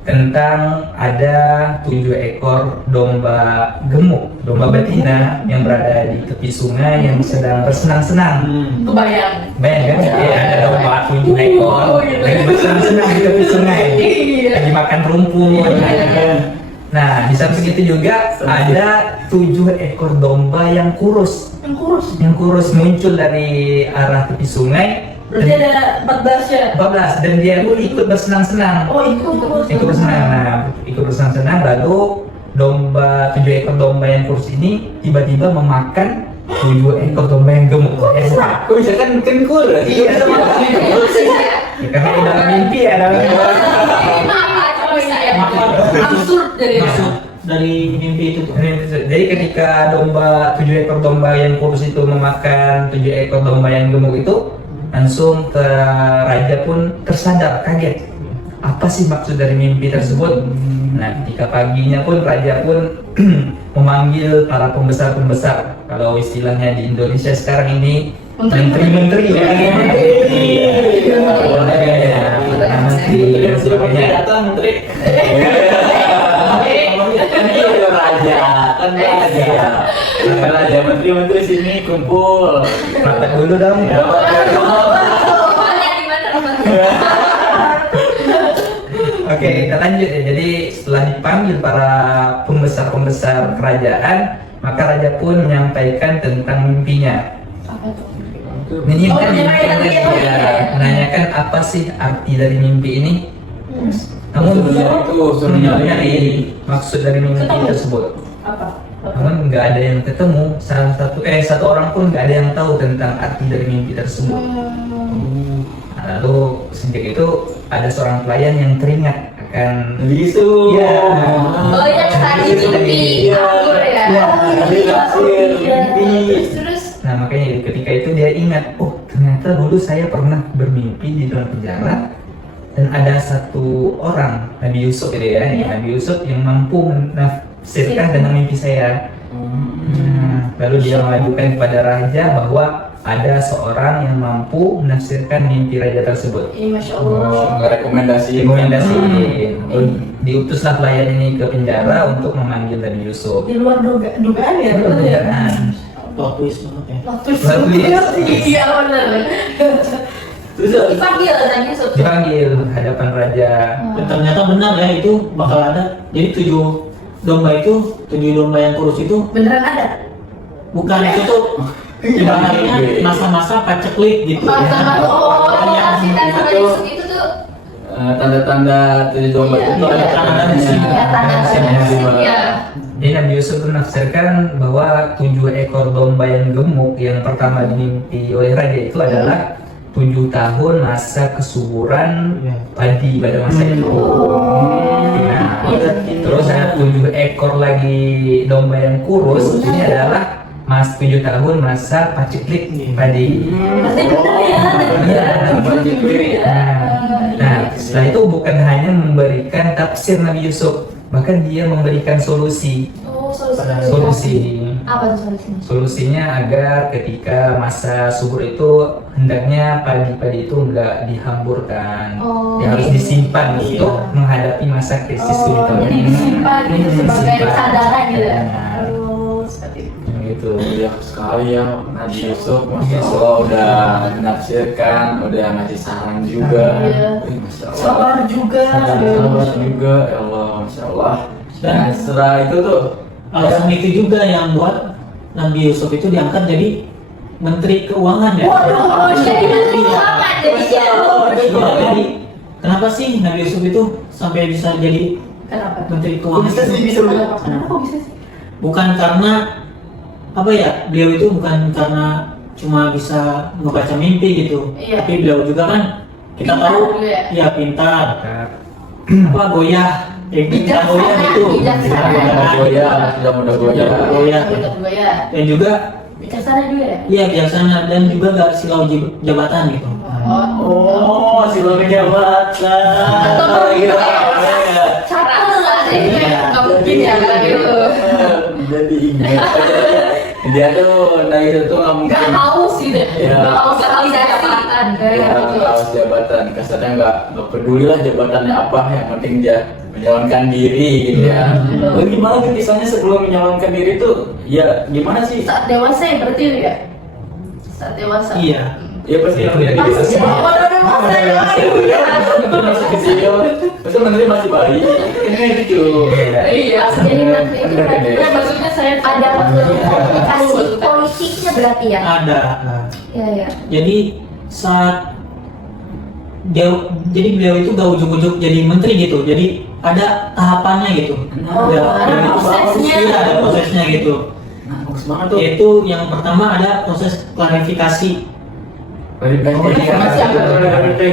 tentang ada 7 ekor domba gemuk, domba betina yang berada di tepi sungai yang sedang bersenang-senang. Kebayang. Bayangkan ya, ada domba 7 ekor lagi bersenang-senang di tepi sungai, lagi makan rumput. Nah, di samping itu juga ada 7 ekor domba yang kurus, Yang kurus. muncul dari arah tepi sungai. Berarti ada 14 ya? 14 dan dia pun ikut bersenang-senang. Oh, ikut Bersenang. Nah, ikut bersenang-senang lalu 7 ekor domba yang kurus ini tiba-tiba memakan 7 ekor domba yang gemuk. Kok bisa kan kurus? Iya, ya, karena di dalam mimpi ya, dalam mimpi. Absurd dari Maksud dari mimpi itu tuh. Jadi ketika 7 ekor domba yang kurus itu memakan 7 ekor domba yang gemuk itu, langsung ke raja pun tersadar, kaget. Apa sih maksud dari mimpi tersebut? Nah, ketika paginya pun raja pun memanggil para pembesar-pembesar. Kalau istilahnya di Indonesia sekarang ini menteri-menteri ya. Menteri dan sebagainya. Menteri. Raja, menteri-menteri sini kumpul. Praktek dulu dong. Oke, kita lanjut ya. Jadi setelah dipanggil para pembesar-pembesar kerajaan, maka raja pun menyampaikan tentang mimpinya. Menanyakan apa sih arti dari mimpi ini. Namun suruh nyari maksud dari mimpi tersebut. Apa? Namun nggak ada yang ketemu. Satu orang pun nggak ada yang tahu tentang arti dari mimpi tersebut. Nah, lalu sejak itu ada seorang pelayan yang teringat akan Yusuf. Iya. Oh ya, tadi mimpi anggur ya. Terus Nah, makanya ketika itu dia ingat, oh ternyata dulu saya pernah bermimpi di dalam penjara dan ada satu orang, Nabi Yusuf itu ya, Nabi Yusuf yang mampu menafsirkan tentang mimpi saya. Nah, lalu dia mengajukan kepada raja bahwa ada seorang yang mampu menafsirkan mimpi raja tersebut. Masya Allah. Nggak rekomendasi. Diutuslah pelayan ini ke penjara untuk memanggil Nabi Yusuf. Di luar dugaan ya? Betul ya? Nah, Plot twist banget ya. Waktu Plot twist. Iya benar. dipanggil Nabi Yusuf. dipanggil hadapan raja. Dan ternyata benar ya, itu bakal ada. Jadi 7 domba yang kurus itu Beneran ada? bukan itu tuh ibaratnya masa-masa paceklik gitu ya. Oh, kasih Nabi Itu Yusuf itu tuh tanda-tanda 7 domba itu Iya, ada tanda-tanda tandanya. sih. ya tanda-tanda ya. Jadi Nabi Yusuf menafsirkan bahwa 7 ekor domba yang gemuk yang pertama dimimpi oleh raja itu adalah 7 tahun masa kesuburan padi pada masa itu. Nah, terus ada 7 ekor lagi domba yang kurus, ini adalah 7 tahun masa paceklik padi. Berarti bener ya? Nah, setelah itu bukan hanya memberikan tafsir Nabi Yusuf, bahkan dia memberikan solusi. Oh, solusi. Solusi. Apa tuh solusinya? Solusinya agar ketika masa subur itu hendaknya padi-padi itu enggak dihamburkan, Oh, ya harus disimpan untuk menghadapi masa krisis Oh, itu. jadi disimpan gitu sebagai Disimpan. kesadaran gitu ya? Nah, Oh, seperti itu. gitu. Mulia sekali ya Nabi Yusuf, Masya Allah udah menafsirkan, udah ngasih saran juga. Iya. Masya Allah. Sabar juga. Sabar juga, ya Allah, Masya Allah. Dan setelah itu tuh, Alasan itu juga yang buat Nabi Yusuf itu diangkat jadi Menteri Keuangan ya. Waduh, Jadi menteri keuangan jadi dia. Iya, jadi kenapa sih Nabi Yusuf itu sampai bisa jadi Kenapa? Menteri Keuangan? Kenapa kok bisa sih? Bukan karena apa ya, beliau itu bukan karena cuma bisa membaca mimpi gitu, Iya. tapi beliau juga kan kita Pintar tahu juga ya? ya pintar, Nah, apa goyah, kita goyah gitu, Bijaksana. sudah mudah goyah. goyah, Betul juga ya. dan juga Bijaksana juga ya? iya bijaksana dan juga gak silau jabatan gitu. Oh, si jabatan. Cara nggak mungkin ya kayak gitu. Jadi ingat. Dia tuh dari itu nggak mungkin. Nggak haus gitu, Iya. nggak haus sekali jabatan kayak Ya, gitu. haus jabatan. Kesannya nggak peduli lah jabatannya apa, yang penting dia menyalonkan diri gitu ya. Oh, gimana tuh kisahnya sebelum menyalonkan diri tuh? Ya gimana sih? Saat dewasa ya berarti ya? Saat dewasa. Iya. Ya pasti Itu ya, gitu. gitu. Oh, udah dewasa ya. Itu masih kecil, itu menteri masih bayi, ini gitu. Iya. Jadi nanti itu Bener, kan bener. Ya, maksudnya saya ada komunikasi Maksudnya. politiknya berarti ya? Ada. Iya ya. Jadi saat jadi beliau itu gak ujuk-ujuk jadi menteri gitu. Jadi ada tahapannya gitu. Oh, ada dan itu prosesnya. Iya, ada prosesnya gitu. Nah, bagus banget tuh. Yaitu yang pertama ada proses klarifikasi. Kayak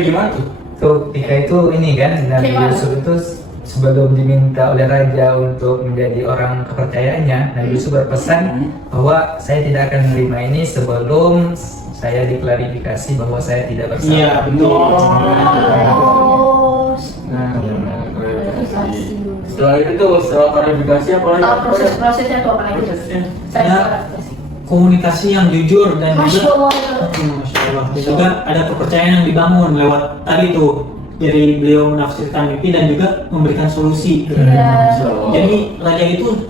gimana tuh? Tuh, ketika itu ini kan Nabi Gimana? Yusuf itu sebelum diminta oleh raja untuk menjadi orang kepercayaannya, Nabi Yusuf berpesan bahwa saya tidak akan menerima ini sebelum saya diklarifikasi bahwa saya tidak bersalah. Iya, betul. Oh. Nah, setelah itu tuh, setelah klarifikasi apa lagi? Proses-prosesnya tuh apa lagi? Prosesnya. Saya Ya. komunikasi yang jujur dan Masya juga Allah. Masya Allah. Dan juga ada kepercayaan yang dibangun lewat tadi tuh dari beliau menafsirkan mimpi dan juga memberikan solusi. Iya. Jadi raja itu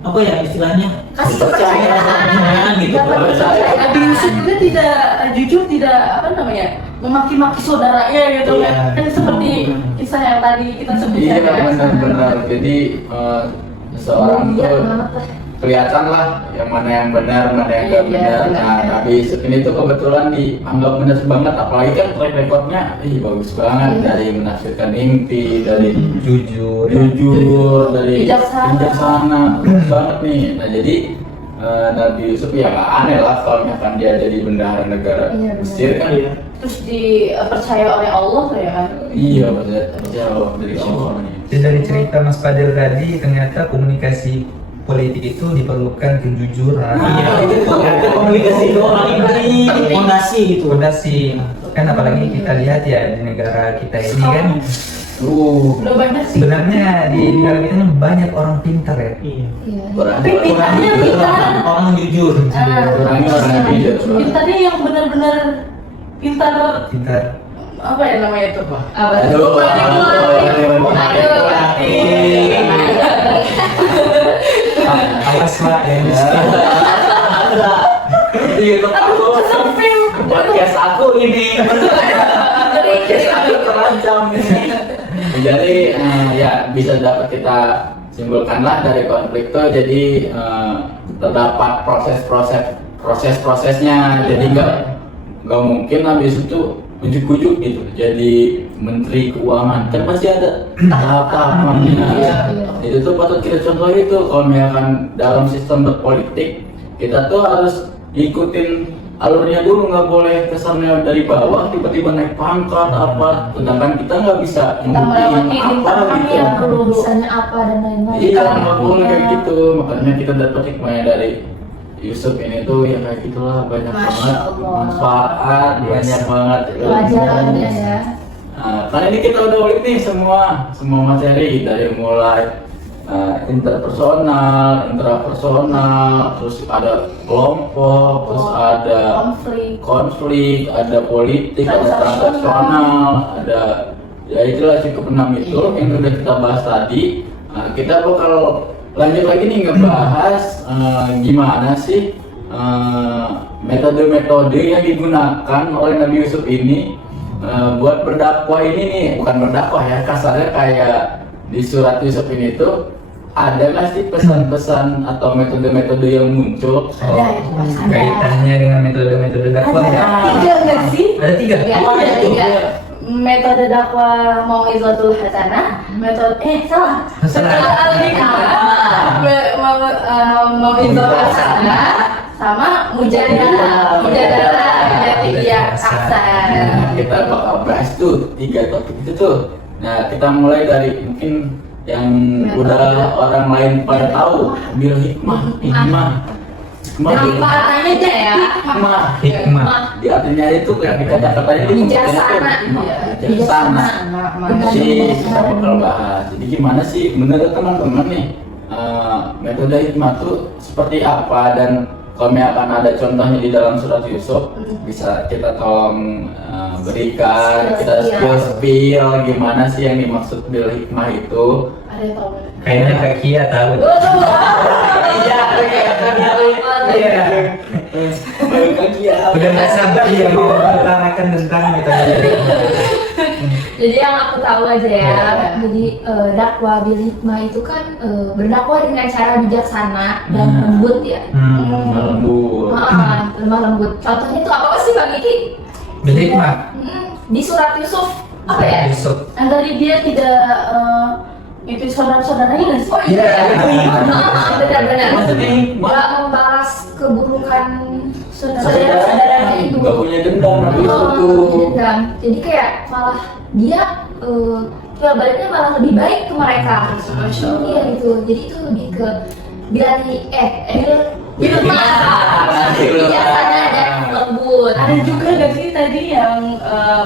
apa ya istilahnya? Kasih kepercayaan kepercayaan. gitu. Dapat kepercayaan. Nabi Yusuf juga tidak jujur, tidak apa namanya, memaki-maki saudaranya gitu kan. Iya. Kan seperti kisah yang tadi kita sebutkan. Iya, kan. benar-benar. Jadi seorang tuh kelihatan lah yang mana yang benar, mana yang nggak Iya, benar. benar. Nah, Nabi Yusuf ini tuh kebetulan dianggap benar banget, apalagi kan track recordnya, bagus banget dari menafsirkan mimpi, dari Jujur. jujur, dari Bijaksana. bijaksana, bagus banget nih. Nah, jadi Nabi Yusuf ya nggak aneh lah kalau misalkan dia jadi bendahara negara Iya, benar. Mesir kan. Iya. Terus dipercaya oleh Allah ya kan. Iya, maksudnya jauh dari Allah nih. Dan dari cerita Mas Fadil tadi, ternyata komunikasi politik itu diperlukan kejujuran. Iya, itu komunikasi itu paling penting, fondasi gitu. Fondasi. Kan apalagi kita lihat ya di negara kita ini kan, Udah banyak sih. sebenarnya di negara kita ini banyak orang pintar ya. Iya. Iya. Tapi pintarnya pintar. Orang jujur. Orangnya orang yang bijak. Pintarnya yang benar-benar pintar, Pintar. apa ya namanya itu? Apa? Aduh, Awas lah yang Di YouTube aku, podcast aku ini, podcast aku terancam ini. Jadi ya bisa dapat kita simpulkanlah dari konflik itu. Jadi terdapat proses-prosesnya. Jadi nggak mungkin habis itu ujuk-ujuk gitu jadi menteri keuangan, kan pasti ada tahap-tahapannya. Itu tuh patut kita contoh itu. Kalau misalkan dalam sistem berpolitik kita tuh harus ikutin alurnya dulu, nggak boleh kesannya dari bawah tiba-tiba naik pangkat apa, sedangkan kita nggak bisa Kita melewati membuktikan apa rintangan gitu. yang perlu Misalnya apa dan lain-lain. Iya, nggak boleh kayak gitu. Makanya kita dapat hikmahnya dari Yusuf ini tuh ya kayak gitulah, banyak Masya banget Allah. manfaat, banyak banget Pelajarannya ya. Nah, karena ini kita udah ulik nih semua materi dari mulai interpersonal, intrapersonal, terus ada kelompok, terus ada konflik, ada politik, ada transaksional, ada ya itulah cukup 6 itu yang udah kita bahas tadi. Nah, kita bakal lanjut lagi nih ngebahas gimana sih metode-metode yang digunakan oleh Nabi Yusuf ini buat berdakwah ini nih, bukan berdakwah ya, kasarnya kayak di surat Yusuf ini tuh ada nggak sih pesan-pesan atau metode-metode yang muncul? Ada itu Mas. kaitannya dengan metode-metode dakwah ya. Tiga nggak sih? Ada 3. Ada tiga. Metode dakwah Mau'izatul Hasanah, metode salah. Metode al-hikmah, Mau'izatul Hasanah, sama mujadalah ya aksan. Nah, kita bakal bahas tuh 3 topik itu tuh. Nah, kita mulai dari mungkin yang udah orang lain pada tahu, bil hikmah. Dengan maknanya aja ya. Hikmah. Di artinya itu yang kita dapat tadi itu Bijaksana. bijaksana. Jadi kita Bijaksana. bakal bahas. Jadi gimana sih menurut teman-teman nih metode hikmah itu seperti apa, dan kalau misalkan ada contohnya di dalam surat Yusuf bisa kita tolong berikan, kita spill gimana sih yang dimaksud bil hikmah itu. Ada yang tahu nggak? Kayaknya Kak Kia tahu. Iya, Udah nggak sabar dia mau mengutarakan tentang metode. Jadi yang aku tahu aja ya, Ya. jadi dakwah bil hikmah itu kan berdakwah dengan cara bijaksana dan lembut ya. lembut. Lemah lembut. Contohnya itu apa sih Bang Iki? Bil hikmah. Di surat Yusuf apa ya? Yusuf. Yang tadi dia tidak itu saudara-saudaranya nggak sih? Oh iya, benar-benar. Maksudnya hikmah Gak membalas keburukan saudara saudara-saudaranya itu. nggak punya dendam habis itu. Dendam. Jadi kayak malah dia kayak baliknya malah lebih baik ke mereka. Iya gitu. Jadi itu lebih ke bijaksana dan lembut. Ada juga nggak sih tadi yang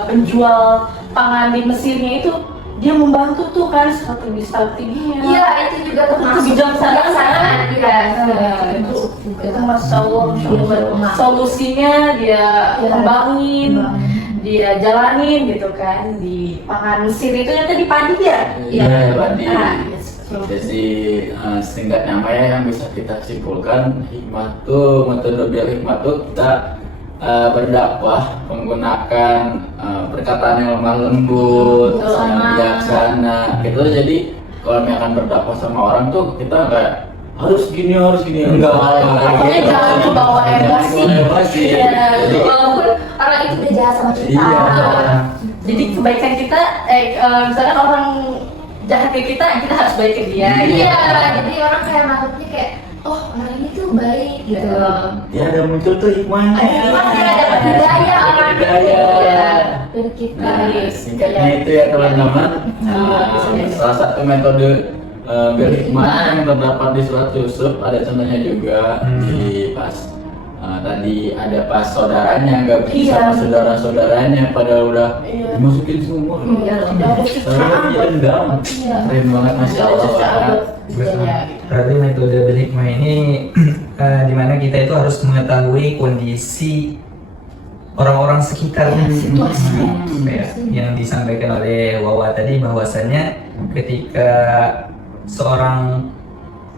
penjual pangan di Mesirnya itu dia membantu tuh kan strategi-strateginya. Iya, itu juga termasuk kebijaksanaan. Iya, Itu masya Allah, solusinya dia kembangin, dia jalanin gitu kan di pangan Mesir itu yang tadi padi ya. Iya, padi. Nah, ya, seperti itu. Jadi singkat namanya yang bisa kita simpulkan, hikmah tuh, metode bil hikmah tuh kita berdakwah menggunakan perkataan yang lemah lembut, yang bijaksana gitu. Jadi kalau misalkan berdakwah sama orang tuh kita nggak harus gini enggak. Pokoknya jangan membawa emosi. Iya. Walaupun orang itu udah jahat sama kita. Iya. Jadi kebaikan kita, misalkan orang jahat ke kita harus baik ke dia. Iya, jadi orang kayak nangkepnya kayak, oh orang ini tuh baik gitu. Ya ada muncul tuh hikmahnya. Masih dapat hidayah orang itu. Hidayah. Dari kita. Nah, singkatnya itu ya teman-teman. Salah satu metode bil hikmah yang terdapat di surat Yusuf, ada contohnya juga di pas tadi ada pas saudaranya nggak bisa sama saudara-saudaranya padahal udah dimasukin semua. Saudaranya dendam. Keren banget, masya Allah. Berarti metode bil hikmah ini dimana kita itu harus mengetahui kondisi orang-orang sekitarnya. Ya, yang disampaikan oleh Wawa tadi bahwasanya ketika seorang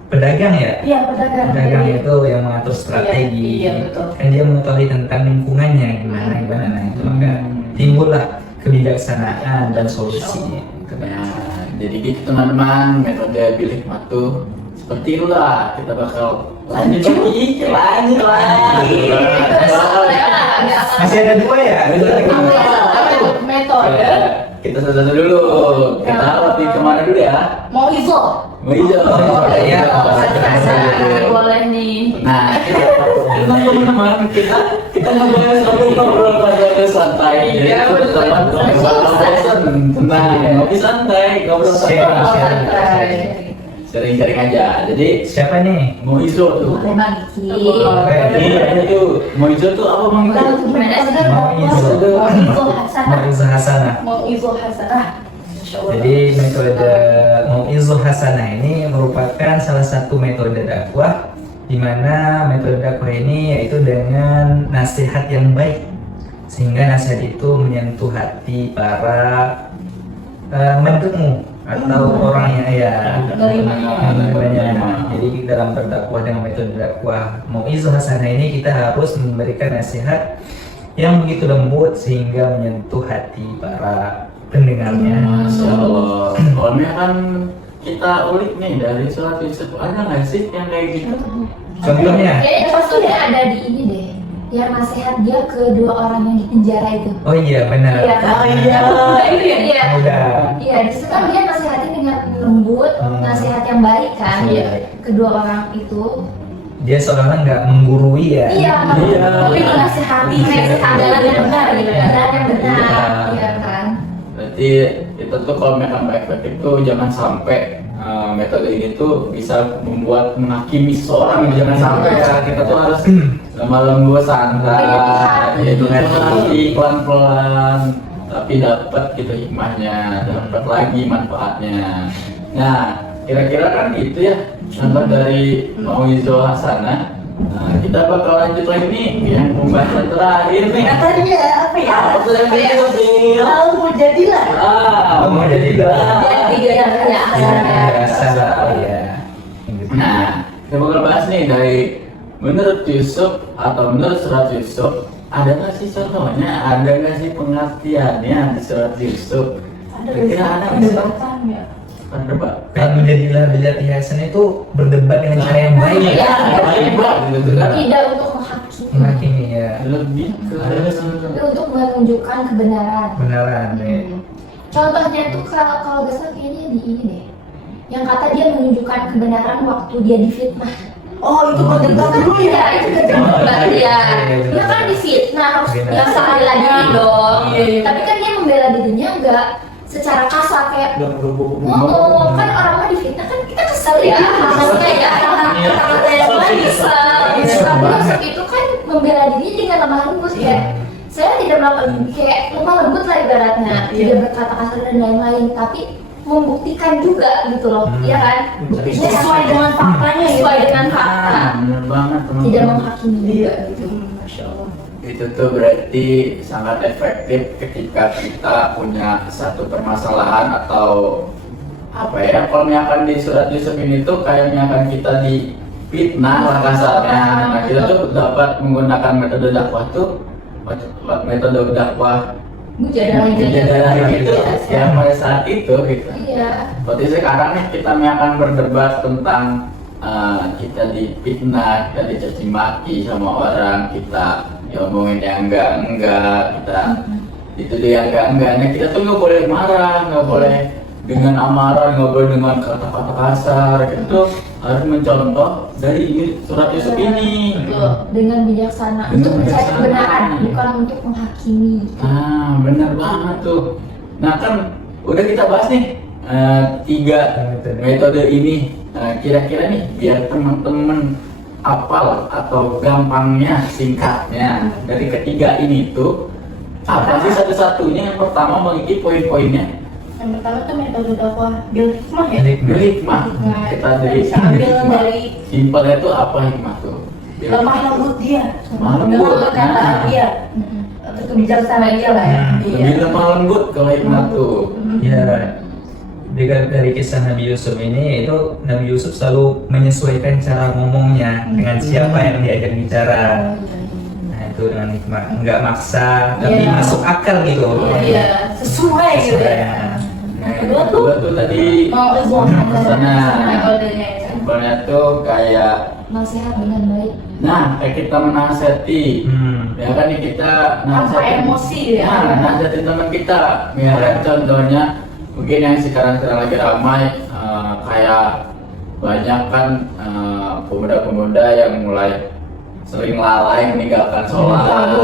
pedagang ya, Iya, pedagang. itu yang mengatur strategi, Iya, betul. kan dia mengetahui tentang lingkungannya gimana, nah itu maka timbullah kebijaksanaan dan solusinya. Nah, jadi gitu teman-teman, metode bil hikmah tuh seperti itulah. Kita bakal lanjut lagi. Masih ada dua ya? Metode Kita satu-satu dulu. Kita lari kemana dulu ya? mau iso. Mau hijau. Iya. Boleh nih. Nah, teman-teman kita ngobrol pada santai. Iya, Jadi betul. teman ngopi santai, ngobrol santai. Sering-sering aja. Jadi Siapa nih? mau hijau tuh. Boleh Bang Iki. Iya itu. Mau hijau tuh apa bang? Gimana sih? Mau iso. Mau itu Hasanah. Mau'izah hasanah. Mau iso hasanah. Masya Allah. Jadi metode Mau'izah hasanah ini merupakan salah satu metode dakwah di mana metode dakwah ini yaitu dengan nasihat yang baik sehingga nasihat itu menyentuh hati para mendukung atau orang yang menerimanya. Jadi dalam berdakwah dengan metode dakwah Mau'izah hasanah ini kita harus memberikan nasihat yang begitu lembut sehingga menyentuh hati para pendengarnya. Masya Allah. Kalau misalkan kita ulik nih dari surat Yusuf, ada nggak sih yang kayak gitu? Contohnya? Kayaknya pastinya ada di ini deh. Yang nasihat dia ke dua orang yang di penjara itu. Oh iya benar. Iya. Itu ya. Iya. Udah. Iya, di situ kan dia nasihatin dengan lembut, nasihat yang baik kan. Iya. Kedua orang itu. Dia seolah-olah nggak menggurui ya. Iya, Iya. Tapi menasihati nasihat jalan yang benar. jalan yang benar. Iya. Iya kan. Berarti kita tuh kalau misalkan efektif tuh jangan sampai metode ini tuh bisa membuat menghakimi seseorang, jangan sampai ya. Kita tuh harus lemah lembut, santai, itu pelan-pelan, tapi dapat gitu hikmahnya, dapat lagi manfaatnya. Nah, kira-kira kan gitu ya contoh dari Mauizul Hasanah. Nah, kita bakal lanjut lagi nih yang pembahasan terakhir nih. Katanya apa ya? Apa yang terakhir? Mau jadilah. Mau jadilah. Jadi yang Nah, kita bakal bahas nih dari menurut Yusuf atau menurut surat Yusuf, ada nggak sih contohnya, ada nggak sih pengertiannya di surat Yusuf? Kira-kira ada nggak sih? Berdebat. Kalau menjadilah bejati hasanah itu berdebat dengan cara yang baik. Iya. Berdebat gitu kan? Tidak untuk menghakimi, Menghakimi ya. Lebih ke tapi untuk menunjukkan kebenaran. Benaran ya. Contohnya tuh kalau gak salah kayaknya di ini deh, yang kata dia menunjukkan kebenaran waktu dia difitnah. Oh, itu berdebat dulu ya. Iya, itu kebenaran dia. Dia kan difitnah harus yang bela diri dong. Iya. Tapi kan dia membela dirinya enggak secara kasar kayak Udah berhubung. oh, kan orang mah difitnah kan kita kesel ya, maksudnya ya kata yang lain kesel. Tapi Yusuf itu kan membela dirinya dengan lemah lembut kayak saya tidak melakukan kayak lemah lembut lah ibaratnya, tidak berkata kasar dan lain-lain, tapi membuktikan juga gitu loh, iya kan? Sesuai dengan faktanya ya. Sesuai dengan fakta, bener banget teman-teman. tidak menghakimi juga gitu. Masya Allah. Itu tuh berarti sangat efektif ketika kita punya satu permasalahan atau apa ya, kalau misalkan di surat Yusuf ini tuh kayak misalkan kita difitnah lah kasarnya. Nah, kita tuh dapat menggunakan metode dakwah tuh, metode dakwah Mujadalah gitu ya pada saat itu gitu. Iya. Seperti sekarang nih kita akan berdebat tentang kita difitnah, kita dicaci maki sama orang, kita diomongin yang enggak, kita itu dia enggaknya, kita tuh nggak boleh marah, nggak boleh dengan amarah, nggak boleh dengan kata-kata kasar. Itu harus mencontoh dari surat Yusuf ini. Dengan bijaksana Dengan untuk mencari bijaksana. kebenaran, bukan untuk menghakimi. Ah, benar banget tuh. Nah kan udah kita bahas nih 3 metode ini. Kira-kira nih biar teman-teman hafal atau gampangnya, singkatnya dari ketiga ini tuh apa sih satu-satunya? Yang pertama memiliki poin-poinnya. Yang pertama tuh metode dakwah bil hikmah ya. Hikmah. Kita dari Bisa ambil dari simpelnya tuh apa hikmah tuh? lemah lembut dia, Lemah lembut. perkataan dia, atau kebijaksanaan dia lah ya. Lebih lemah lembut kalau hikmah tuh. Ya, dari kisah Nabi Yusuf ini itu Nabi Yusuf selalu menyesuaikan cara ngomongnya dengan siapa yang diajak bicara. Nah itu dengan hikmah, nggak maksa tapi Iya. masuk akal gitu. Iya, sesuai gitu ya. Nah, kedua tuh tadi Mau sana. metodenya ya. Simpelnya tuh kayak Nasihat dengan baik. kayak kita menasihati. Ya kan nih kita Tanpa emosi ya. nasihatin teman kita. Ya kan contohnya mungkin yang sekarang lagi ramai kayak banyak kan pemuda-pemuda yang mulai sering lalai meninggalkan sholat.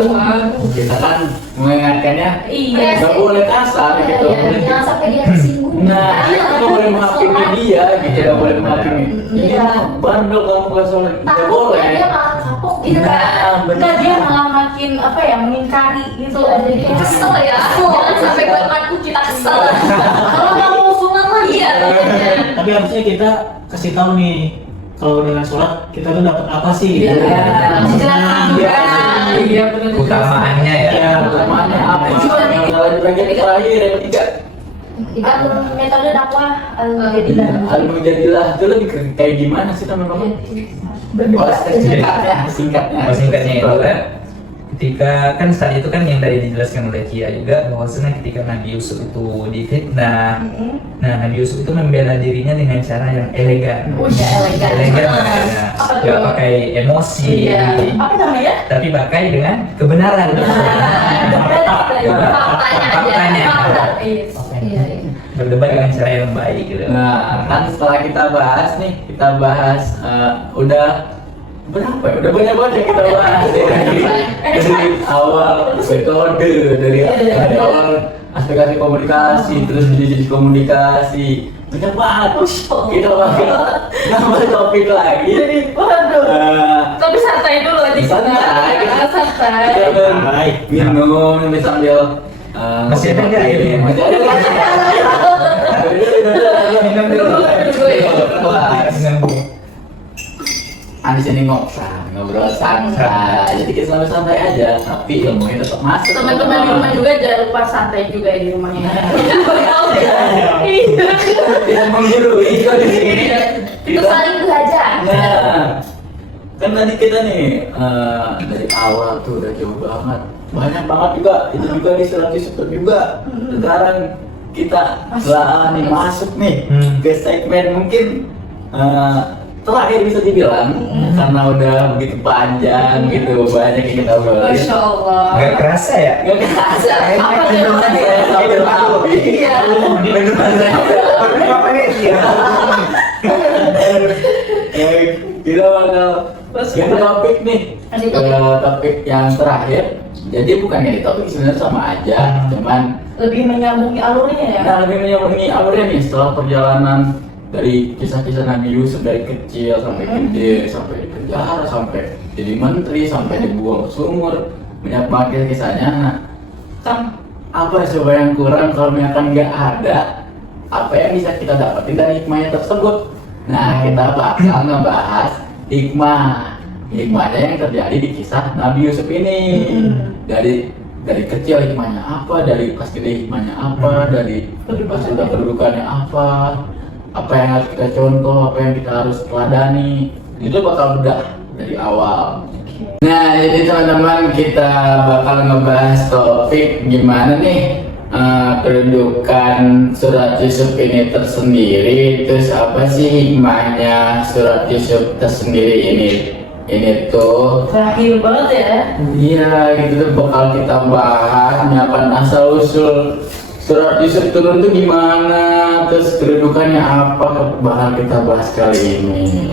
Kita kan mengingatkannya Iya. nggak boleh kasar gitu. Jangan sampai dia tersinggung. Nah, kita nggak boleh menghakimi dia gitu, nggak boleh menghakimi. Ini Iya. bandel kamu nggak sholat, nggak boleh. Takutnya dia malah kapok gitu kan. Enggak, dia malah makin apa ya, mengingkari gitu. Jadi dia kesel ya. Jangan sampai buat mantu kita kesel. Kalau nggak mau sunat lagi Iya. Tapi harusnya kita kasih tahu nih, kalau dengan sholat kita tuh dapat apa sih? Iya. gitu. Dijelaskan juga. Iya, benar. Utamaannya ya. Ya, utamanya apa? Kalau bagian terakhir yang ketiga, Metode dakwah Jadilah. Al-Mujadilah itu lebih kayak gimana sih teman-teman? Oh, singkatnya. Oh, singkatnya itu kan ketika kan saat itu kan yang tadi dijelaskan oleh Kia juga bahwasanya ketika Nabi Yusuf itu difitnah, nah Nabi Yusuf itu membela dirinya dengan cara yang elegan. Udah elegan. Elegan, Apa tuh? nggak pakai emosi, Iya. Apa namanya? tapi pakai dengan kebenaran. Faktanya aja. Iya. Iya, iya. Berdebat dengan cara yang baik gitu. Nah, kan setelah kita bahas nih, kita bahas udah berapa ya? Udah banyak banget yang kita bahas ya. Dari awal metode, dari awal aspek komunikasi, terus jadi komunikasi. Banyak banget. Kita bakal nambah topik lagi. Jadi, waduh. Tapi santai dulu aja kita. Santai. Kita santai. Kita minum sambil Masih ada nggak ini? Masih ada nggak? Minum dulu. Di sini ngobrol santai. Jadi kita santai aja, tapi ilmunya tetap masuk. Teman-teman di rumah juga jangan lupa santai juga di rumahnya. Iya. Tidak menggurui kok di sini. Itu saling belajar. Nah, kan tadi kita nih dari awal tuh udah jauh banget, banyak banget juga itu juga di surat Yusuf juga. Sekarang kita setelah nih masuk nih ke segmen mungkin terakhir bisa dibilang karena udah begitu panjang gitu, banyak yang kita obrolin. Masya Allah. Nggak kerasa ya? Gak kerasa. Apa Minum lagi ya sambil tahu. Iya. Minum lagi. Kita bakal ganti topik nih. Topik yang terakhir. Jadi bukan ganti topik, sebenarnya sama aja, cuman Lebih menyambungi alurnya ya. nah lebih menyambungi alurnya nih setelah perjalanan dari kisah-kisah Nabi Yusuf dari kecil sampai gede, sampai di penjara, sampai jadi menteri, sampai dibuang ke sumur, banyak banget kisahnya. Nah, kan apa coba yang kurang kalau misalkan nggak ada apa yang bisa kita dapetin dari hikmahnya tersebut? Nah, kita bakal ngebahas hikmahnya yang terjadi di kisah Nabi Yusuf ini. Dari kecil hikmahnya apa, dari pas gede hikmahnya apa, dari pas udah kedudukannya apa yang harus kita contoh, apa yang kita harus teladani, itu bakal udah dari awal. Nah, jadi teman-teman kita bakal ngebahas topik gimana nih kedudukan surat Yusuf ini tersendiri, terus apa sih hikmahnya surat Yusuf tersendiri ini tuh. Terakhir banget ya. Iya, gitu tuh bakal kita bahas nyapan asal usul surat Yusuf turun tuh gimana, terus kedudukannya apa, bakal kita bahas kali ini.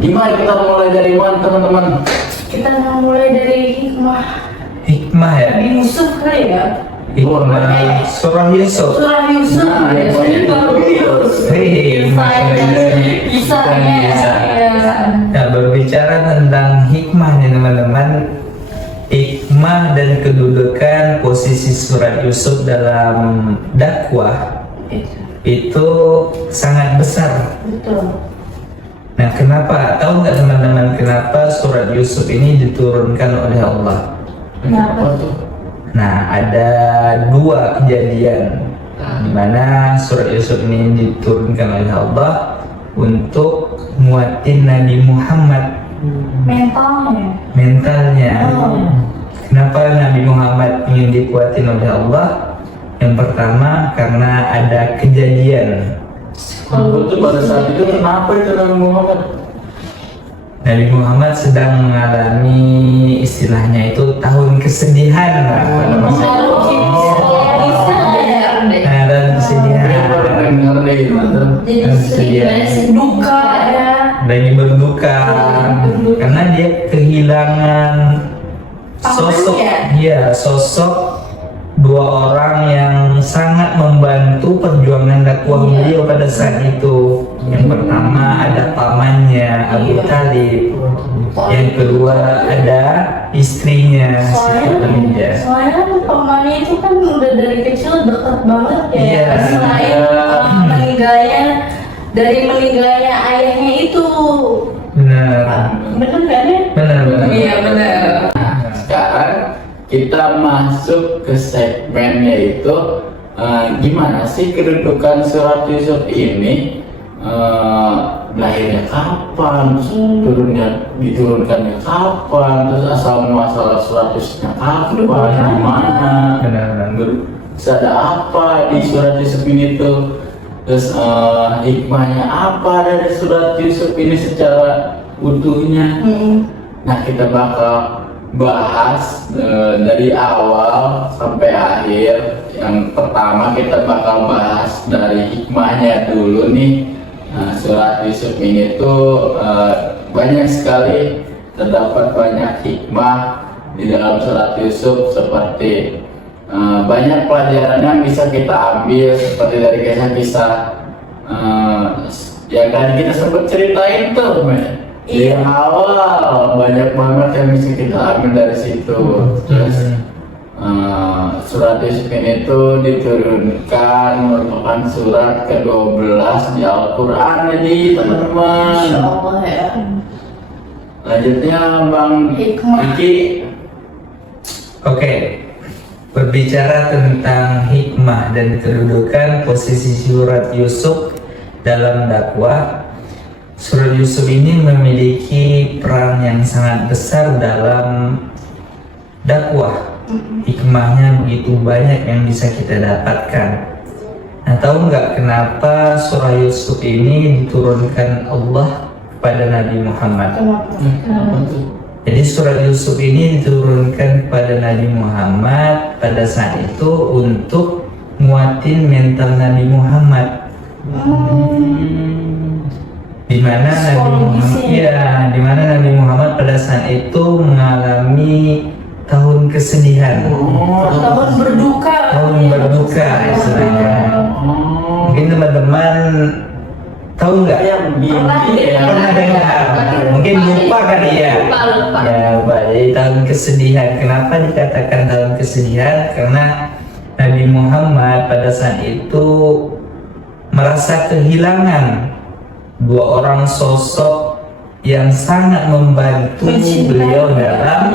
Gimana kita mulai dari mana teman-teman? Kita mau mulai dari Hikmah ya? Nabi Yusuf kali ya. Hikmah surah Yusuf. Surah Yusuf. Nah, ya. hikmahnya Bagus. Hei, Kisahnya. Nah, berbicara tentang hikmah nih teman-teman, hikmah dan kedudukan posisi surat Yusuf dalam dakwah itu sangat besar. Betul. Nah, kenapa? Tahu nggak teman-teman kenapa surat Yusuf ini diturunkan oleh Allah? Kenapa tuh? Nah, ada dua kejadian di mana surat Yusuf ini diturunkan oleh Allah untuk nguatin Nabi Muhammad mentalnya. Kenapa Nabi Muhammad ingin dikuatin oleh Allah? Yang pertama karena ada kejadian. Itu pada saat itu kenapa itu Nabi Muhammad? Nabi Muhammad sedang mengalami istilahnya itu tahun kesedihan pada masa itu. Tahun kesedihan. Jadi duka ya. Lagi berduka karena dia kehilangan sosok dua orang yang sangat membantu perjuangan dakwah beliau pada saat itu. Yang pertama ada pamannya Abu Talib, yang kedua ada istrinya Siti Khadijah. Soalnya pamannya itu kan udah dari kecil dekat banget ya. Iya. Selain meninggalnya ayahnya itu. Benar, Bener kan ya? benar. Iya bener. Sekarang kita masuk ke segmennya itu gimana sih kedudukan surat Yusuf ini, lahirnya kapan, terus diturunkannya kapan, terus asal muasal surat Yusufnya kapan, gimana, Benar. terus ada apa di surat Yusuf ini tuh, terus hikmahnya apa dari surat Yusuf ini secara utuhnya. Nah, kita bakal bahas dari awal sampai akhir. Yang pertama kita bakal bahas dari hikmahnya dulu nih. Surat Yusuf ini tuh banyak sekali, terdapat banyak hikmah di dalam surat Yusuf, seperti banyak pelajaran yang bisa kita ambil seperti dari kisah-kisah yang tadi kita sempat ceritain tuh, men. Di awal banyak banget yang bisa kita ambil dari situ. Terus surat Yusuf ini tuh diturunkan merupakan surat ke-12 di Al-Quran, jadi teman-teman. Masya Allah ya. Lanjutnya Bang Hikmah. Iki. Oke, berbicara tentang hikmah dan kedudukan posisi surat Yusuf dalam dakwah, surat Yusuf ini memiliki peran yang sangat besar dalam dakwah. Hikmahnya begitu banyak yang bisa kita dapatkan. Nah, tahu nggak kenapa surah Yusuf ini diturunkan Allah kepada Nabi Muhammad? Jadi surat Yusuf ini diturunkan kepada Nabi Muhammad pada saat itu untuk nguatin mental Nabi Muhammad. Di mana Nabi Muhammad, ya, di mana Nabi Muhammad pada saat itu mengalami tahun kesedihan, Tahun berduka. tahun berduka istilahnya. Mungkin teman-teman tahu nggak? Pernah dengar? Mungkin lupa kali ya. Lupa. Ya, lupa. Jadi tahun kesedihan. Kenapa dikatakan tahun kesedihan? Karena Nabi Muhammad pada saat itu merasa kehilangan dua orang sosok yang sangat membantu beliau dalam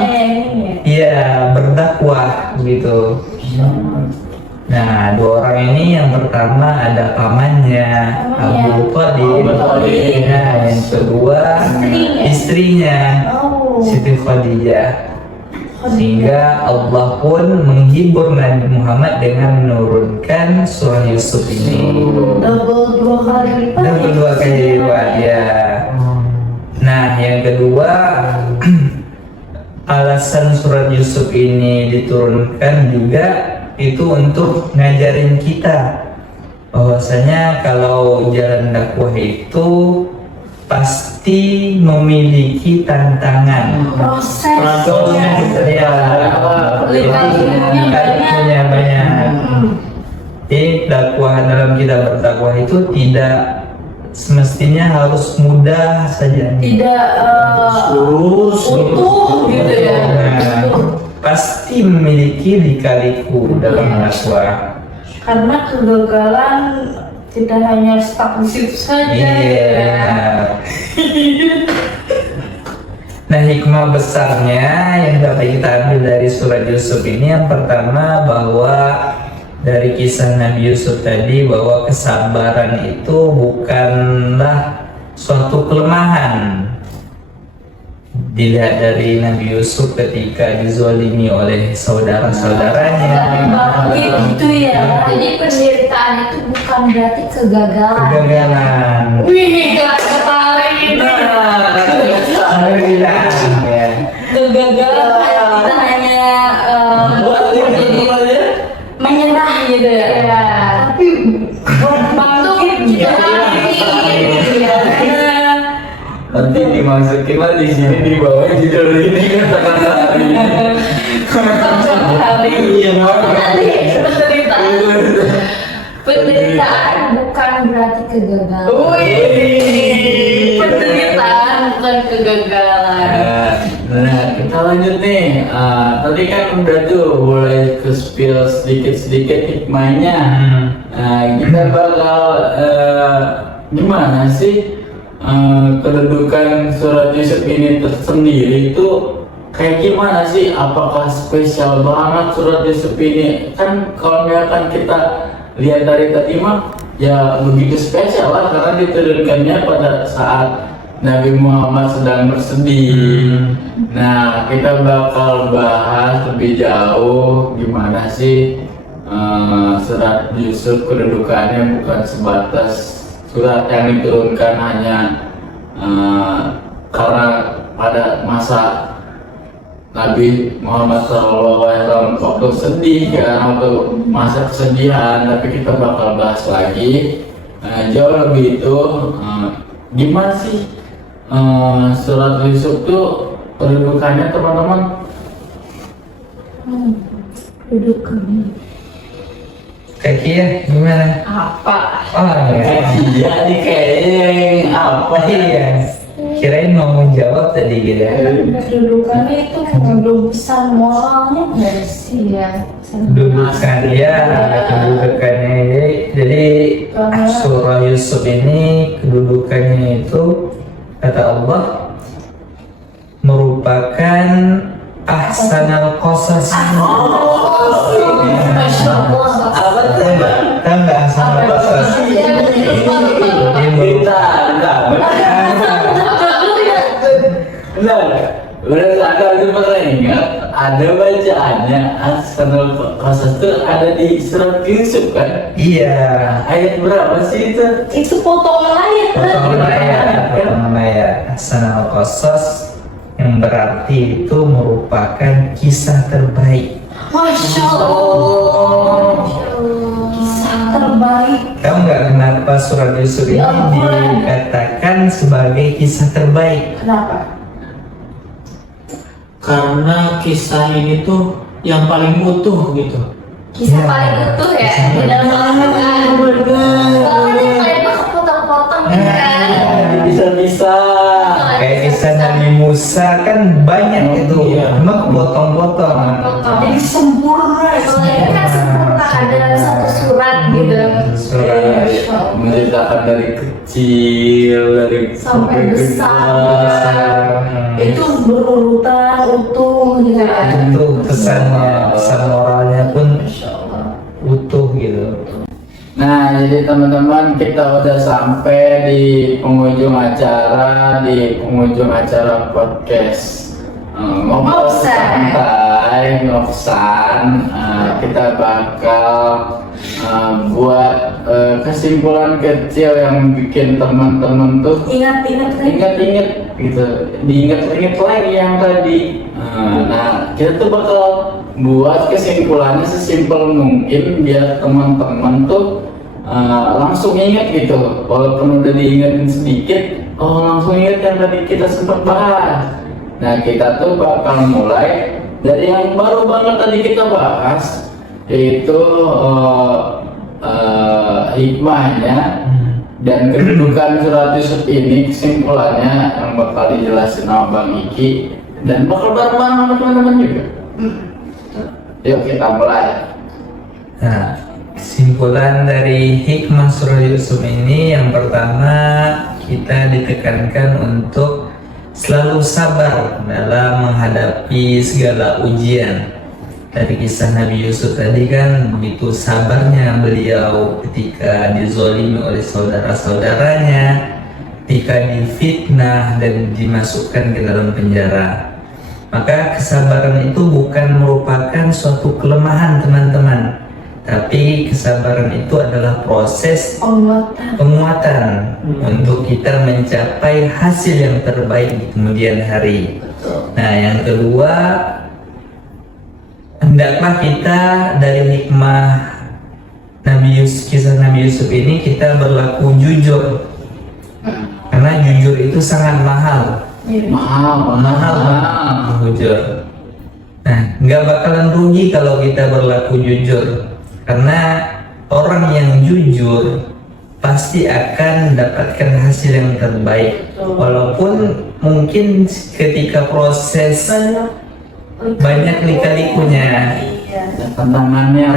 berdakwah gitu. Nah, dua orang ini yang pertama ada pamannya Abu Thalib, nah, yang kedua istrinya Siti Khadijah. Sehingga Allah pun menghibur Nabi Muhammad dengan menurunkan surah Yusuf ini. Double 2 kali lipat. Double 2 kali lipat ya. Nah, yang kedua alasan surat Yusuf ini diturunkan juga itu untuk ngajarin kita bahwasanya kalau jalan dakwah itu pasti memiliki tantangan. Prosesnya. Ya, punya banyak. Jadi dakwah dalam kita berdakwah itu tidak semestinya harus mudah saja. Tidak utuh gitu ya. Nah, pasti memiliki lika-liku dalam dakwah. Karena kegagalan tidak hanya stuck di situ saja. Iya. Nah, hikmah besarnya yang dapat kita ambil dari surat Yusuf ini yang pertama bahwa dari kisah Nabi Yusuf tadi bahwa kesabaran itu bukanlah suatu kelemahan. Dilihat dari Nabi Yusuf ketika dizalimi oleh saudara-saudaranya. Gitu ya. Jadi penderitaan itu bukan berarti kegagalan. Kegagalan. Wih, kelas ketarik ini. Alhamdulillah. Ya. Kegagalan kayak kita hanya jadi menyerah gitu ya. Tapi bangkit kita lagi. Nanti dimasukin lah di sini di bawah judul ini kata-kata Iya, Penderitaan bukan berarti kegagalan. Wih, penderitaan bukan kegagalan. Nah, kita lanjut nih. Tadi kan udah tuh boleh ke spill sedikit-sedikit hikmahnya. Kita bakal gimana sih kedudukan surat Yusuf ini tersendiri itu kayak gimana sih? Apakah spesial banget surat Yusuf ini? Kan kalau misalkan kita lihat dari tadi mah ya begitu spesial lah karena diturunkannya pada saat Nabi Muhammad sedang bersedih. Nah, kita bakal bahas lebih jauh gimana sih surat Yusuf kedudukannya bukan sebatas surat yang diturunkan hanya karena pada masa Nabi Muhammad SAW waktu sedih kan, waktu masa kesedihan, tapi kita bakal bahas lagi jauh lebih itu gimana sih surat Yusuf tuh kedudukannya teman-teman? Kedudukan Kaki gimana? apa? Oh ya. Iya nih kayaknya yang apa Iya. Kirain mau menjawab tadi gitu. Kedudukan itu belum bisa moralnya nggak sih? Iya. Kedudukan ya, kedudukannya jadi surah Yusuf ini kedudukannya itu kata Allah merupakan ahsanal qasas. Masya Allah. apa tuh Mbak? Tambah ahsanal qasas. Ini merupakan Benar, aku pernah ingat ada bacaannya Ahsanul Qasas itu ada di surat Yusuf kan? iya. Ayat berapa sih itu? Itu potongan ayat Potongan ayat ahsanal qasas yang berarti itu merupakan kisah terbaik. Masya Allah. Kisah terbaik. Tahu nggak kenapa surat Yusuf ini dikatakan sebagai kisah terbaik? Kenapa? Karena kisah ini tuh yang paling utuh gitu. Kisah Ya. paling utuh ya. Kisah Dalam soalnya yang lain mah potong-potong gitu kan. Bisa-bisa. Kayak kisah Nabi Musa kan banyak itu, Iya. cuma potong-potong. Jadi sempurna. Kalau ini kan sempurna kan dalam satu surat gitu. Surat Menceritakan dari kecil, dari Sampai besar. Itu berurutan utuh gitu kan. itu pesannya, pesan moralnya pun utuh gitu. Nah, jadi teman-teman kita udah sampai di penghujung acara, podcast ngobrol Ngobsan. santai, ngobsan. Kita bakal buat kesimpulan kecil yang bikin teman-teman tuh Ingat-ingat kan? ingat-ingat gitu, diingat-ingat lagi yang tadi. Nah, kita tuh bakal buat kesimpulannya sesimpel mungkin biar teman-teman tuh langsung ingat gitu. Walaupun udah diingetin sedikit, langsung ingat yang tadi kita sempat bahas. Nah, kita tuh bakal mulai dari yang baru banget tadi kita bahas, yaitu hikmahnya dan kedudukan surat Yusuf ini. Kesimpulannya yang bakal dijelasin sama Bang Iki dan bakal bareng sama teman-teman juga. Yuk kita mulai. Nah, kesimpulan dari hikmah surah Yusuf ini yang pertama kita ditekankan untuk selalu sabar dalam menghadapi segala ujian. Dari kisah Nabi Yusuf tadi kan begitu sabarnya beliau ketika dizolimi oleh saudara-saudaranya, ketika difitnah dan dimasukkan ke dalam penjara. Maka kesabaran itu bukan merupakan suatu kelemahan teman-teman, tapi kesabaran itu adalah proses penguatan untuk kita mencapai hasil yang terbaik di kemudian hari. Nah, yang kedua, hendaklah kita dari hikmah kisah Nabi Yusuf ini kita berlaku jujur, karena jujur itu sangat mahal. Mahal jujur. Nah, nggak bakalan rugi kalau kita berlaku jujur, karena orang yang jujur pasti akan mendapatkan hasil yang terbaik. Walaupun mungkin ketika proses banyak lika-likunya, Tantangannya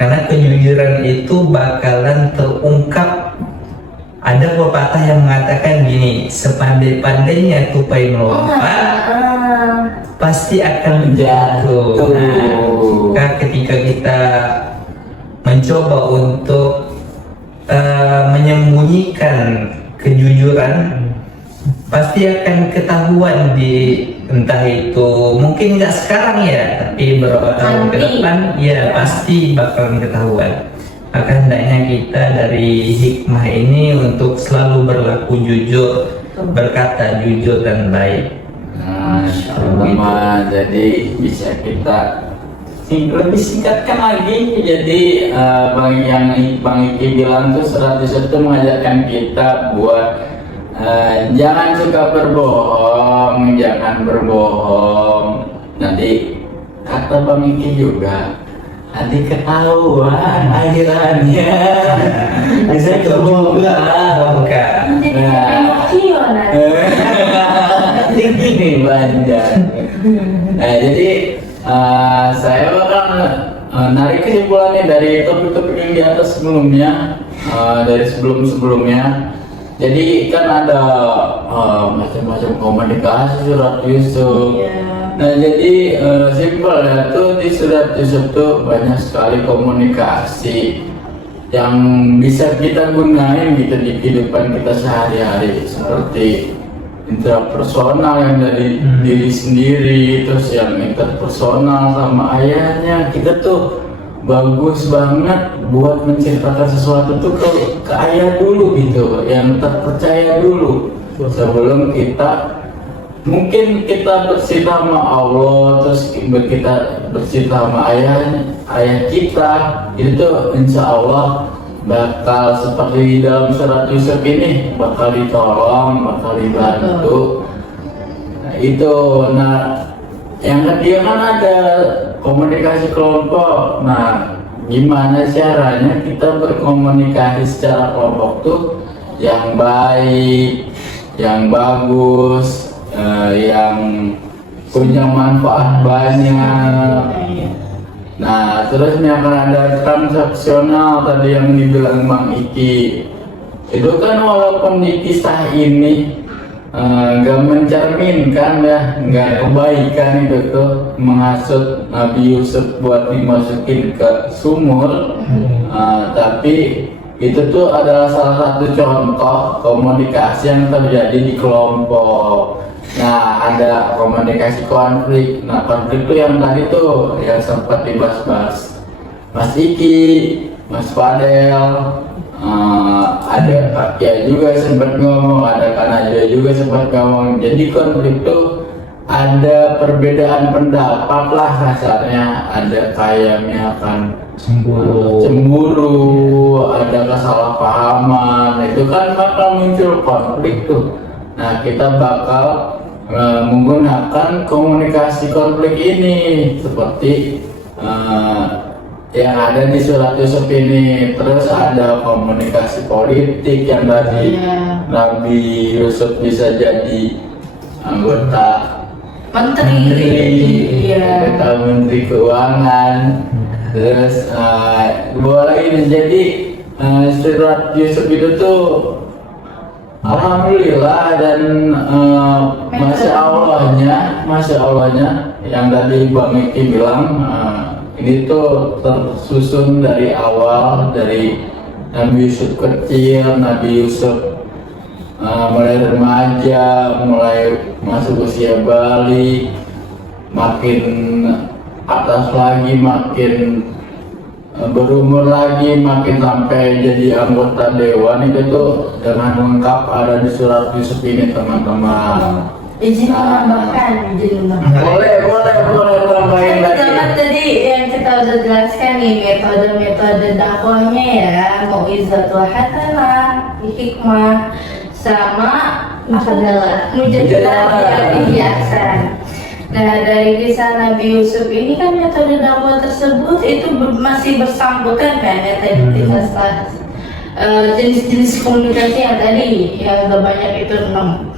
karena kejujuran itu bakalan terungkap. Ada pepatah yang mengatakan gini, sepandai-pandainya tupai melompat pasti akan jatuh. Nah, ketika kita mencoba untuk menyembunyikan kejujuran, pasti akan ketahuan entah itu mungkin nggak sekarang ya, tapi beberapa tahun ke depan ya pasti bakalan ketahuan. Maka hendaknya kita dari hikmah ini untuk selalu berlaku jujur, berkata jujur dan baik. teman-teman, jadi bisa kita lebih singkatkan lagi. Jadi Bang Iki bilang tuh surat Yusuf itu mengajarkan kita buat jangan suka berbohong, jangan berbohong. Nanti kata Bang Iki juga, nanti ketahuan akhirannya. Bisa kebuka. Jadi Nah. Pinocchio nanti. Tinggi nih panjang. Nah, jadi saya akan narik kesimpulannya dari topik-topik yang di atas sebelumnya, dari sebelum-sebelumnya. Jadi kan ada macam-macam komunikasi surat Yusuf. Nah, jadi simpel ya, tuh di surat Yusuf tuh banyak sekali komunikasi yang bisa kita gunain gitu di kehidupan kita sehari-hari, seperti interpersonal yang dari diri sendiri, terus yang interpersonal sama ayahnya. Kita tuh bagus banget buat menceritakan sesuatu tuh ke ayah dulu gitu, yang terpercaya dulu, sebelum kita mungkin kita bercerita sama Allah, terus kita bercerita sama ayah kita. Itu tuh insya Allah bakal seperti dalam surat Yusuf ini, bakal ditolong, bakal dibantu. Nah, itu. Nah, yang ketiga kan ada komunikasi kelompok. Nah, gimana caranya kita berkomunikasi secara kelompok tuh yang baik, yang bagus, yang punya manfaat banyak. Nah, terus akan ada transaksional tadi yang dibilang Bang Iki. Itu kan walaupun di kisah ini nggak mencerminkan ya, nggak kebaikan itu tuh menghasut Nabi Yusuf buat dimasukin ke sumur, tapi itu tuh adalah salah satu contoh komunikasi yang terjadi di kelompok. Nah, ada komunikasi konflik. Nah, konflik itu yang tadi tuh yang sempat dibahas Mas Iki, Mas Fadel, ada Kak Ya juga sempat ngomong, ada Kak Najwa juga sempat ngomong. Jadi konflik itu ada perbedaan pendapat lah kasarnya, ada kayaknya akan cemburu, ada kesalahpahaman. Itu kan bakal muncul konflik tuh. Nah, kita bakal menggunakan komunikasi konflik ini seperti yang ada di surat Yusuf ini. Terus ada komunikasi politik yang tadi Nabi Yusuf bisa jadi anggota menteri, menteri keuangan. Terus boleh ini jadi surat Yusuf itu tuh alhamdulillah, dan masya Allahnya yang tadi Bang Iki bilang, ini tuh tersusun dari awal, dari Nabi Yusuf kecil, Nabi Yusuf mulai remaja, mulai masuk usia balik, makin atas lagi, makin berumur lagi, makin sampai jadi anggota dewan. Itu tuh dengan lengkap ada di surat Yusuf ini, teman-teman. Izin menambahkan, Boleh tambahin lagi. Pertama tadi yang kita udah jelaskan nih metode dakwahnya ya, mau'izatul hasanah, hikmah, sama mujadalah ihsan. Nah, dari kisah Nabi Yusuf ini kan metode dakwah tersebut itu masih bersangkutan kan ya, tadi kita jenis-jenis komunikasi yang tadi yang udah banyak itu 6.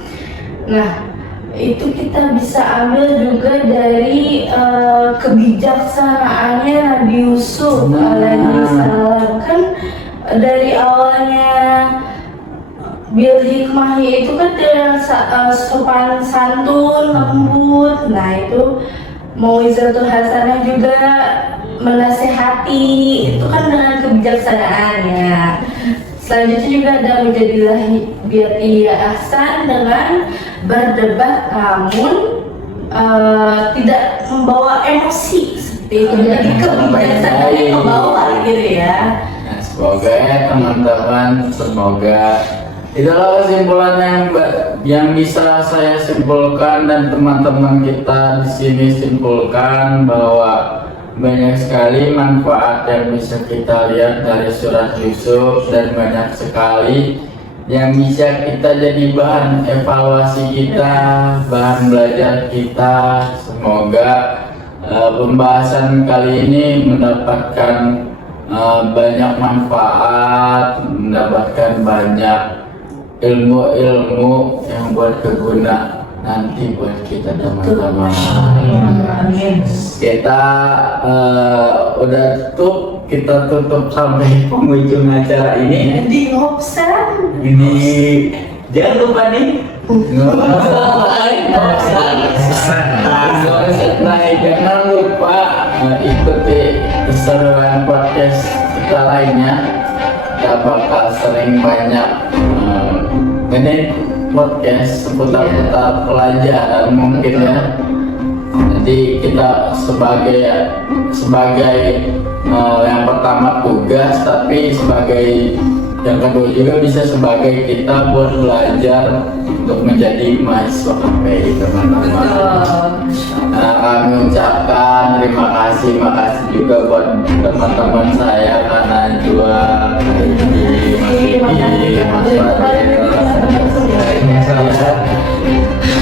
Nah, itu kita bisa ambil juga dari kebijaksanaannya Nabi Yusuf alaihissalam. Kan dari awalnya bil hikmahnya itu kan dengan sopan santun, lembut. Nah, itu mau'izatul hasanah juga menasehati, itu kan dengan kebijaksanaannya. Selanjutnya juga ada mujadilah biati ahsan, dengan berdebat namun tidak membawa emosi seperti itu. Jadi kebijaksanaannya ke bawah gitu ya. Nah, semoga ya teman-teman, semoga itulah kesimpulan yang bisa saya simpulkan dan teman-teman kita di sini simpulkan, bahwa banyak sekali manfaat yang bisa kita lihat dari surat Yusuf, dan banyak sekali yang bisa kita jadi bahan evaluasi kita, bahan belajar kita. Semoga pembahasan kali ini mendapatkan banyak manfaat, mendapatkan banyak ilmu-ilmu yang buat berguna nanti buat kita teman-teman. Kita udah kita tutup sampai penghujung acara ini. Di Hopsan. Ini jangan lupa nih. Jangan lupa ikuti keseruan podcast kita lainnya. Kita bakal sering banyak ini podcast seputar pelajaran mungkin ya. Jadi kita sebagai yang pertama tugas, tapi sebagai yang kedua juga bisa sebagai kita buat belajar untuk menjadi mahasiswa KPI teman-teman. Kami ucapkan terima kasih juga buat teman-teman saya karena juga Terima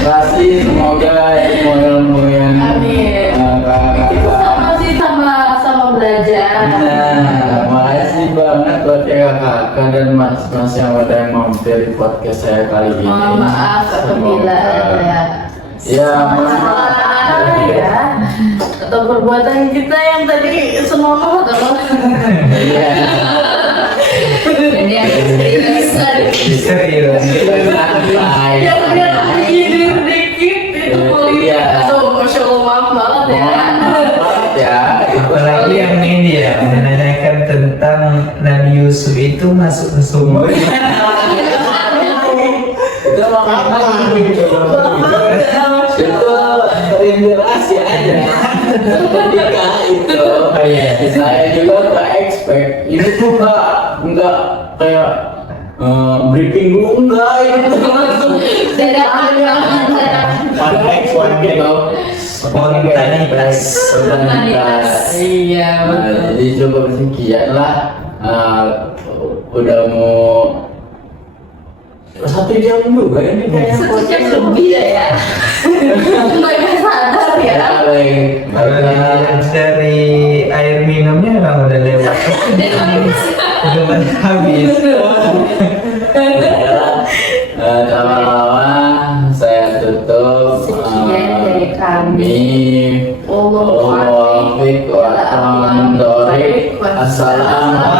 kasih, semoga ilmu-ilmu yang Itu sama belajar. makasih banget buat kakak dan mas-mas yang udah yang mampir di podcast saya kali ini. Maaf apabila ya ya atau perbuatan kita yang tadi senonoh atau iya Jadi ada Bisa ya. yang dia hidir dikit itu Iya. so masya Allah maaf banget ya. ya Apalagi yang ini ya, menanyakan tentang Nabi Yusuf itu masuk ke sumur. itu makanya itu terinspirasi aja ketika itu saya juga nggak expect ini tuh nggak kayak briefing dulu enggak ini tuh langsung dadakan Spontanitas. Iya jadi coba sekian lah udah mau 1 jam juga ini kayaknya Sejak lebih ya. Nggak sadar ya. Kalau dilihat dari air minumnya memang udah lewat. Udah pada habis. Lama-lama saya tutup. Sekian dari kami. Assalamualaikum warahmatullahi wabarakatuh.